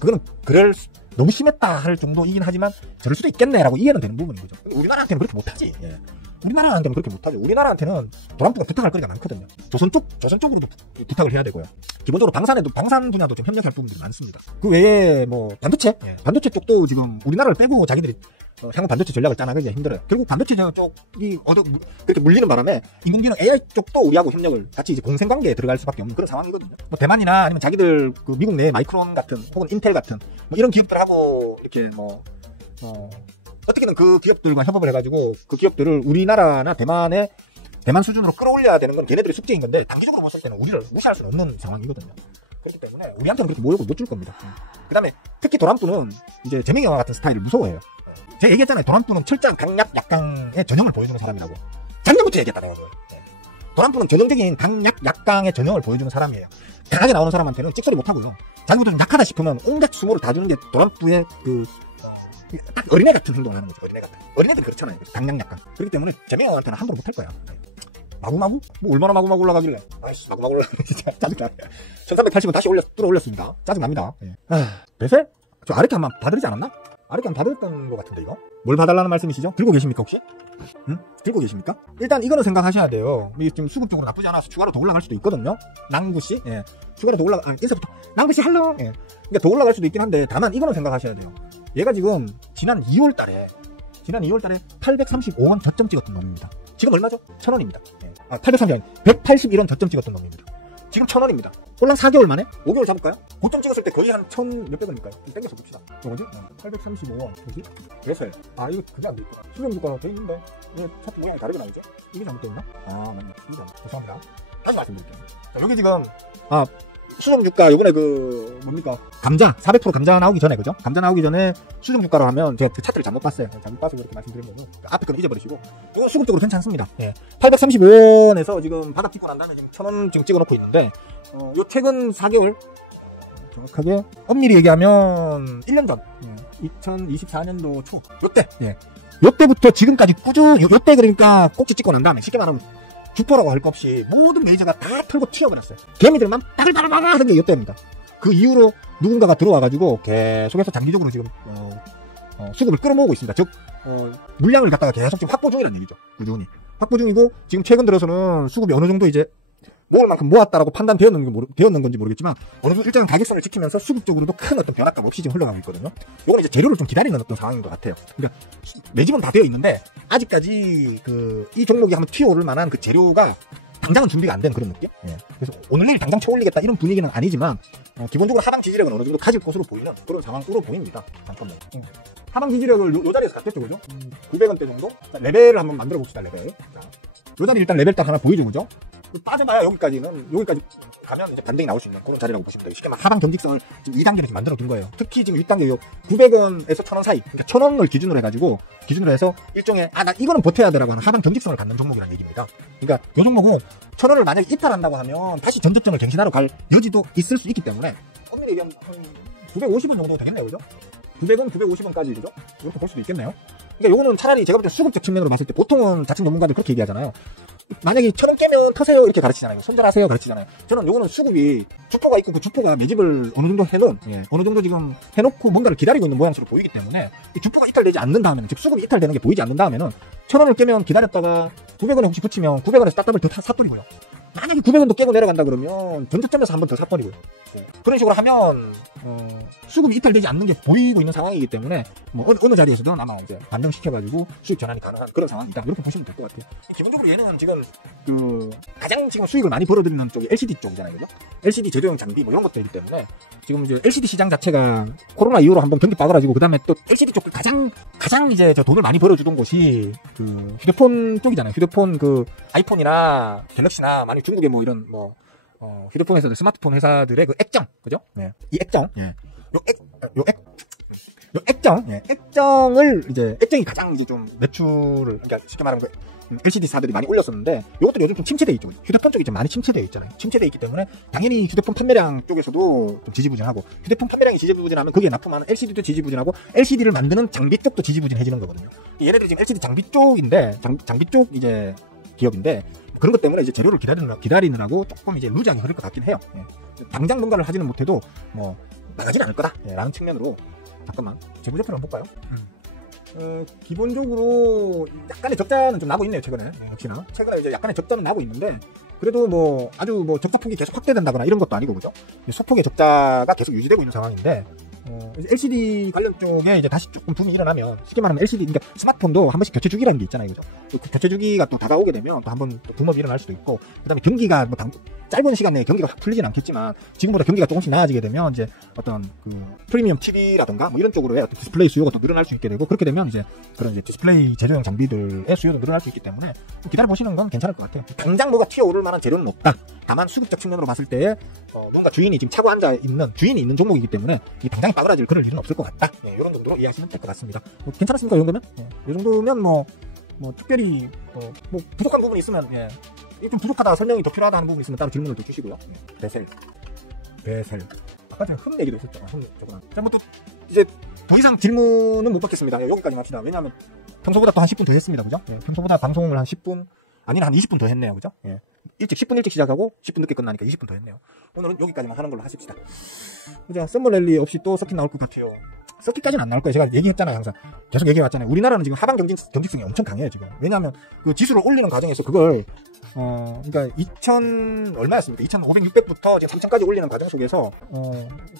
그거는 너무 심했다 할 정도이긴 하지만, 저럴 수도 있겠네라고 이해는 되는 부분인 거죠. 근데 우리나라한테는 그렇게 못하지, 예. 우리나라한테는 그렇게 못하죠. 우리나라한테는 트럼프가 부탁할 거리가 많거든요. 조선 쪽으로도 부탁을 해야 되고요. 기본적으로 방산 분야도 좀 협력할 부분들이 많습니다. 그 외에 뭐 반도체 반도체 쪽도 지금 우리나라를 빼고 자기들이 향후 반도체 전략을 짜나가기가 힘들어요. 결국 반도체 쪽이 그렇게 물리는 바람에 인공지능 AI 쪽도 우리하고 협력을 같이 이제 공생관계에 들어갈 수밖에 없는 그런 상황이거든요. 뭐 대만이나 아니면 자기들 그 미국 내 마이크론 같은 혹은 인텔 같은 뭐 이런 기업들하고 이렇게 어떻게든 그 기업들과 협업을 해가지고 그 기업들을 우리나라나 대만 수준으로 끌어올려야 되는 건 걔네들의 숙제인 건데 단기적으로 봤을 때는 우리를 무시할 수는 없는 상황이거든요. 그렇기 때문에 우리한테는 그렇게 모욕을 못 줄 겁니다. 그 다음에 특히 트럼프는 이제 재명이 형과 같은 스타일을 무서워해요. 제가 얘기했잖아요. 트럼프는 철저한 강약 약강의 전형을 보여주는 사람이라고. 작년부터 얘기했다 내가 그걸. 트럼프는 전형적인 강약 약강의 전형을 보여주는 사람이에요. 강하게 나오는 사람한테는 찍소리 못하고요. 자기보다 좀 약하다 싶으면 온갖 수모를 다 주는 게 트럼프의 딱 어린애 같은 행동을 하는 거죠. 어린애 같은. 어린애들이 그렇잖아요. 강약 약간. 그렇기 때문에 재명한테는 함부로 못할 거야. 마구마구? 뭐 얼마나 마구마구 올라가길래. 아이씨, 마구마구 올라가길래. 진짜 짜증나. 1380원 다시 뚫어올렸습니다. 짜증납니다. 베셀? 저 아래께 한번 봐드리지 않았나? 아래께 한번 봐드렸던 것 같은데, 이거? 뭘 봐달라는 말씀이시죠? 들고 계십니까, 혹시? 응? 들고 계십니까? 일단 이거는 생각하셔야 돼요. 이게 지금 수급적으로 나쁘지 않아서 추가로 더 올라갈 수도 있거든요. 낭구씨? 추가로 더 인쇄부터. 낭구씨 할로? 그러니까 더 올라갈 수도 있긴 한데, 다만 이거는 생각하셔야 돼요. 얘가 지금 지난 2월 달에 835원 저점 찍었던 놈입니다. 지금 얼마죠? 1000원입니다. 181원 저점 찍었던 놈입니다. 지금 1000원입니다. 꼴랑 4개월 만에? 5개월 잡을까요? 고점 찍었을 때 거의 한 1000 몇백 원일까요? 땡겨서 봅시다. 이거지? 835원. 뭐지? 그래서 이거 그게 안 돼 있구나. 수렴주가가 돼 있는데 이거 차트 모양이 다르게 나오죠? 이게 잘못돼 있나? 맞네. 이거 죄송합니다. 다시 말씀드릴게요. 자, 여기 지금 수정주가 요번에 뭡니까? 감자 400% 감자 나오기 전에, 그죠? 감자 나오기 전에 수정주가로 하면 제가 그 차트를 잘못 봤어요. 잘못 봐서 그렇게 말씀드린 거고 앞에 건 잊어버리시고 이건 수급적으로 괜찮습니다. 835원에서 지금 바닥 찍고 난 다음에 지금 1000원 지금 찍어놓고 있는데 요 최근 4개월 정확하게 엄밀히 얘기하면 1년 전 2024년도 초 요때부터 지금까지 꾸준히 요때 그러니까 꼭지 찍고 난 다음에 쉽게 말하면 주포라고 할 것 없이 모든 메이저가 다 털고 튀어버렸어요. 개미들만 빠글빠글 하던 게 이때입니다. 그 이후로 누군가가 들어와가지고 계속해서 장기적으로 지금 수급을 끌어모으고 있습니다. 즉 물량을 갖다가 계속 지금 확보 중이라는 얘기죠. 꾸준히 확보 중이고 지금 최근 들어서는 수급이 어느 정도 이제 모을 만큼 모았다라고 판단되었는 건지 모르겠지만 어느 정도 일정한 가격선을 지키면서 수급적으로도 큰 어떤 변화감 없이 지금 흘러가고 있거든요. 이거는 이제 재료를 좀 기다리는 어떤 상황인 것 같아요. 그러니까 매집은 다 되어 있는데 아직까지 이 종목이 한번 튀어오를 만한 그 재료가 당장은 준비가 안 된 그런 느낌? 그래서 오늘 내일 당장 쳐올리겠다 이런 분위기는 아니지만 기본적으로 하방 지지력은 어느 정도 가질 것으로 보이는 그런 상황으로 보입니다. 잠깐만요. 하방 지지력을 요 자리에서 갖겠죠, 그죠? 900원대 정도? 레벨을 한번 만들어 봅시다, 레벨. 자, 요 자리 일단 레벨 딱 하나 보이죠, 그죠? 빠져봐야 여기까지 가면 이제 반등이 나올 수 있는 그런 자리라고 보시면 돼요. 쉽게 말하면 하방 경직성을 지금 2단계로 만들어 둔 거예요. 특히 지금 1단계 900원에서 1000원 사이, 그러니까 1000원을 기준으로 해서 일종의 나 이거는 버텨야 되라고 하는 하방 경직성을 갖는 종목이라는 얘기입니다. 그러니까 이 종목은 1000원을 만약에 이탈한다고 하면 다시 전저점을 갱신하러 갈 여지도 있을 수 있기 때문에 엄밀히 얘기하면 950원 정도 되겠네요, 그죠? 900원, 950원까지, 그죠? 이렇게 볼 수도 있겠네요. 그러니까 요거는 차라리 제가 볼 때 수급적 측면으로 봤을 때 보통은 자칭 전문가들 그렇게 얘기하잖아요. 만약에 1000원 깨면 터세요 이렇게 가르치잖아요. 손절하세요 가르치잖아요. 저는 요거는 수급이 주포가 있고 그 주포가 매집을 어느 정도 해놓은, 어느 정도 지금 해놓고 뭔가를 기다리고 있는 모양새로 보이기 때문에 이 주포가 이탈되지 않는다 하면, 즉 수급이 이탈되는 게 보이지 않는다 하면은 1000원을 깨면 기다렸다가 900원에 혹시 붙이면 900원에서 따따블 더 사버리고요. 만약에 900원도 깨고 내려간다 그러면 전저점에서 한 번 더 사버리고요. 그런 식으로 하면 수급이 이탈되지 않는 게 보이고 있는 상황이기 때문에 뭐 어느 자리에서든 아마 이제 반등시켜가지고 수익 전환이 가능한 그런 상황이다, 이렇게 보시면 될 것 같아요. 기본적으로 얘는 지금 가장 지금 수익을 많이 벌어들이는 쪽이 LCD 쪽이잖아요, 그죠? LCD 제조용 장비 뭐 이런 것들이기 때문에 지금 이제 LCD 시장 자체가 코로나 이후로 한번 경기 빠그라지고 그 다음에 또 LCD 쪽 가장 이제 저 돈을 많이 벌어주던 곳이 그 휴대폰 쪽이잖아요. 휴대폰 그 아이폰이나 갤럭시나 많이 중국의 뭐 이런 휴대폰 회사들, 스마트폰 회사들의 그 액정, 그죠? 네. 이 액정, 액정을 이제, 액정이 가장 이제 좀 매출을, 그러니까 쉽게 말하면 LCD사들이 많이 올렸었는데, 요것들이 요즘 좀 침체돼 있죠. 휴대폰 쪽이 좀 많이 침체되어 있잖아요. 침체되어 있기 때문에, 당연히 휴대폰 판매량 쪽에서도 좀 지지부진하고, 휴대폰 판매량이 지지부진하면 거기에 납품하는 LCD도 지지부진하고, LCD를 만드는 장비 쪽도 지지부진해지는 거거든요. 얘네들이 지금 LCD 장비 쪽인데, 장비 쪽 이제 기업인데, 그런 것 때문에 이제 재료를 기다리느라고 조금 이제 루즈하게 흐를 것 같긴 해요. 당장 뭔가를 하지는 못해도 뭐 나가지는 않을 거다 라는 측면으로, 잠깐만 재무제표를 한번 볼까요? 기본적으로 약간의 적자는 좀 나고 있네요, 최근에. 역시나 최근에 이제 약간의 적자는 나고 있는데, 그래도 뭐 아주 뭐 적자폭이 계속 확대된다거나 이런 것도 아니고, 그죠? 소폭의 적자가 계속 유지되고 있는 상황인데, LCD 관련 쪽에 이제 다시 조금 붐이 일어나면, 쉽게 말하면 LCD, 그러니까 스마트폰도 한 번씩 교체 주기라는 게 있잖아요, 그죠? 그 교체 주기가 또 다가오게 되면 또 한번 또 붐업이 일어날 수도 있고, 그 다음에 경기가 뭐 짧은 시간 내에 경기가 확 풀리진 않겠지만, 지금보다 경기가 조금씩 나아지게 되면 이제 어떤 그 프리미엄 TV라던가 뭐 이런 쪽으로의 어떤 디스플레이 수요가 또 늘어날 수 있게 되고, 그렇게 되면 이제 그런 이제 디스플레이 제조용 장비들의 수요도 늘어날 수 있기 때문에 기다려 보시는 건 괜찮을 것 같아요. 당장 뭐가 튀어오를 만한 재료는 없다. 다만 수급적 측면으로 봤을 때에 뭔가 주인이 지금 차고 앉아 있는, 주인이 있는 종목이기 때문에 이 당장에 빠그라질 그럴 일은 없을 것 같다. 이런 정도로 이해하시면 될 것 같습니다. 괜찮았습니까? 이 정도면? 이 정도면 뭐 특별히 뭐 부족한 부분이 있으면, 좀 부족하다, 설명이 더 필요하다 하는 부분이 있으면 따로 질문을 더 주시고요. 배셀. 아까 제가 흠 얘기도 했었죠. 자, 뭐 또 이제 더 이상 질문은 못 받겠습니다. 여기까지 합시다. 왜냐하면 평소보다 또 한 10분 더 했습니다, 그죠? 평소보다 방송을 한 10분, 아니면 한 20분 더 했네요, 그죠? 10분 일찍 시작하고 10분 늦게 끝나니까 20분 더 했네요. 오늘은 여기까지만 하는 걸로 하십시다. 그죠? 썸머랠리 없이 또 서킷 나올 것 같아요. 서킷까지는 안 나올 거예요. 제가 얘기했잖아요, 항상. 계속 얘기해왔잖아요. 우리나라는 지금 하방 경직성이 엄청 강해요, 지금. 왜냐하면 그 지수를 올리는 과정에서 그걸, 그러니까 얼마였습니까? 2,500, 600부터 지금 3,000까지 올리는 과정 속에서,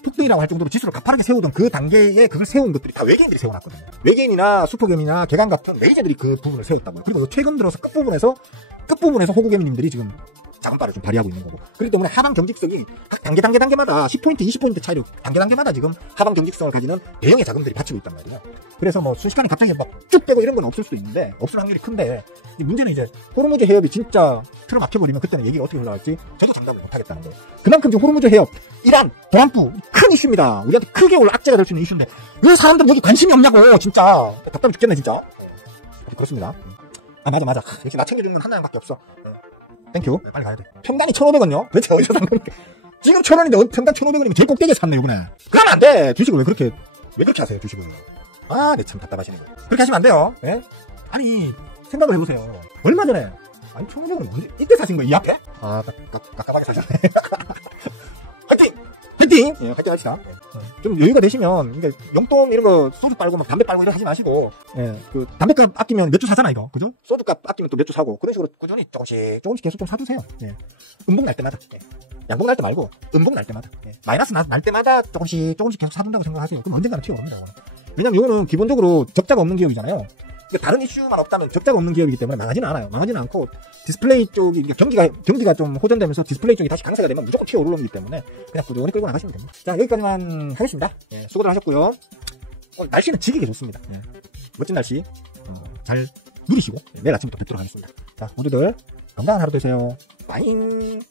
폭등이라고 할 정도로 지수를 가파르게 세우던 그 단계에 그걸 세운 것들이 다 외계인들이 세워놨거든요. 외계인이나 슈퍼개미나 개간 같은 메이저들이 그 부분을 세웠다고요. 그리고 최근 들어서 끝부분에서 호구개미님들이 지금 자금발을 좀 발휘하고 있는 거고. 그렇기 때문에 하방 경직성이 각 단계마다 10포인트, 20포인트 차이로 단계마다 지금 하방 경직성을 가지는 대형의 자금들이 받치고 있단 말이에요. 그래서 뭐 순식간에 갑자기 막 쭉 빼고 이런 건 없을 수도 있는데, 없을 확률이 큰데, 문제는 이제 호르무즈 해협이 진짜 틀어 막혀버리면 그때는 얘기가 어떻게 흘러갈지 저도 장담을 못 하겠다는 거예요. 그만큼 지금 호르무즈 해협, 이란, 도안부 큰 이슈입니다. 우리한테 크게 올 악재가 될 수 있는 이슈인데 왜 사람들 여기 관심이 없냐고, 진짜 답답해 죽겠네 진짜. 그렇습니다. 맞아. 역시 나 챙겨주는 건 하나밖에 없어. 땡큐. 빨리 가야 돼. 평단이 1,500원요? 도대체 어디서 산 겁니까? 지금 1,000원인데 평단 1,500원이면 제일 꼭대기에 샀네, 이번에. 그러면 안 돼! 주식을 왜 그렇게 하세요, 주식을. 네, 참 답답하시네. 그렇게 하시면 안 돼요. 예? 아니, 생각을 해보세요. 얼마 전에, 1,500원은 언제, 이때 사신 거예요, 이 앞에? 깝깝하게 사셨네. 화이팅! 화이팅 합시다. 좀 여유가 되시면, 그러니까 용돈 이런 거 소주 빨고 막 담배 빨고 이런 거 하지 마시고, 그 담배값 아끼면 몇 주 사잖아, 이거. 그죠? 소주값 아끼면 또 몇 주 사고, 그런 식으로 꾸준히 조금씩 계속 좀 사두세요. 음봉 날 때마다. 양봉 날 때 말고, 음봉 날 때마다. 마이너스 날 때마다 조금씩 계속 사둔다고 생각하세요. 그럼 언젠가는 튀어오릅니다. 왜냐면 이거는 기본적으로 적자가 없는 기업이잖아요. 다른 이슈만 없다면 적자가 없는 기업이기 때문에 망하지는 않아요. 망하지는 않고, 디스플레이 쪽이, 경기가 좀 호전되면서 디스플레이 쪽이 다시 강세가 되면 무조건 튀어오르기 때문에 그냥 꾸준히 끌고 나가시면 됩니다. 자, 여기까지만 하겠습니다. 수고들 하셨고요. 날씨는 지기게 좋습니다. 멋진 날씨, 잘 누리시고, 내일 아침부터 뵙도록 하겠습니다. 자, 모두들 건강한 하루 되세요. 빠이. 와인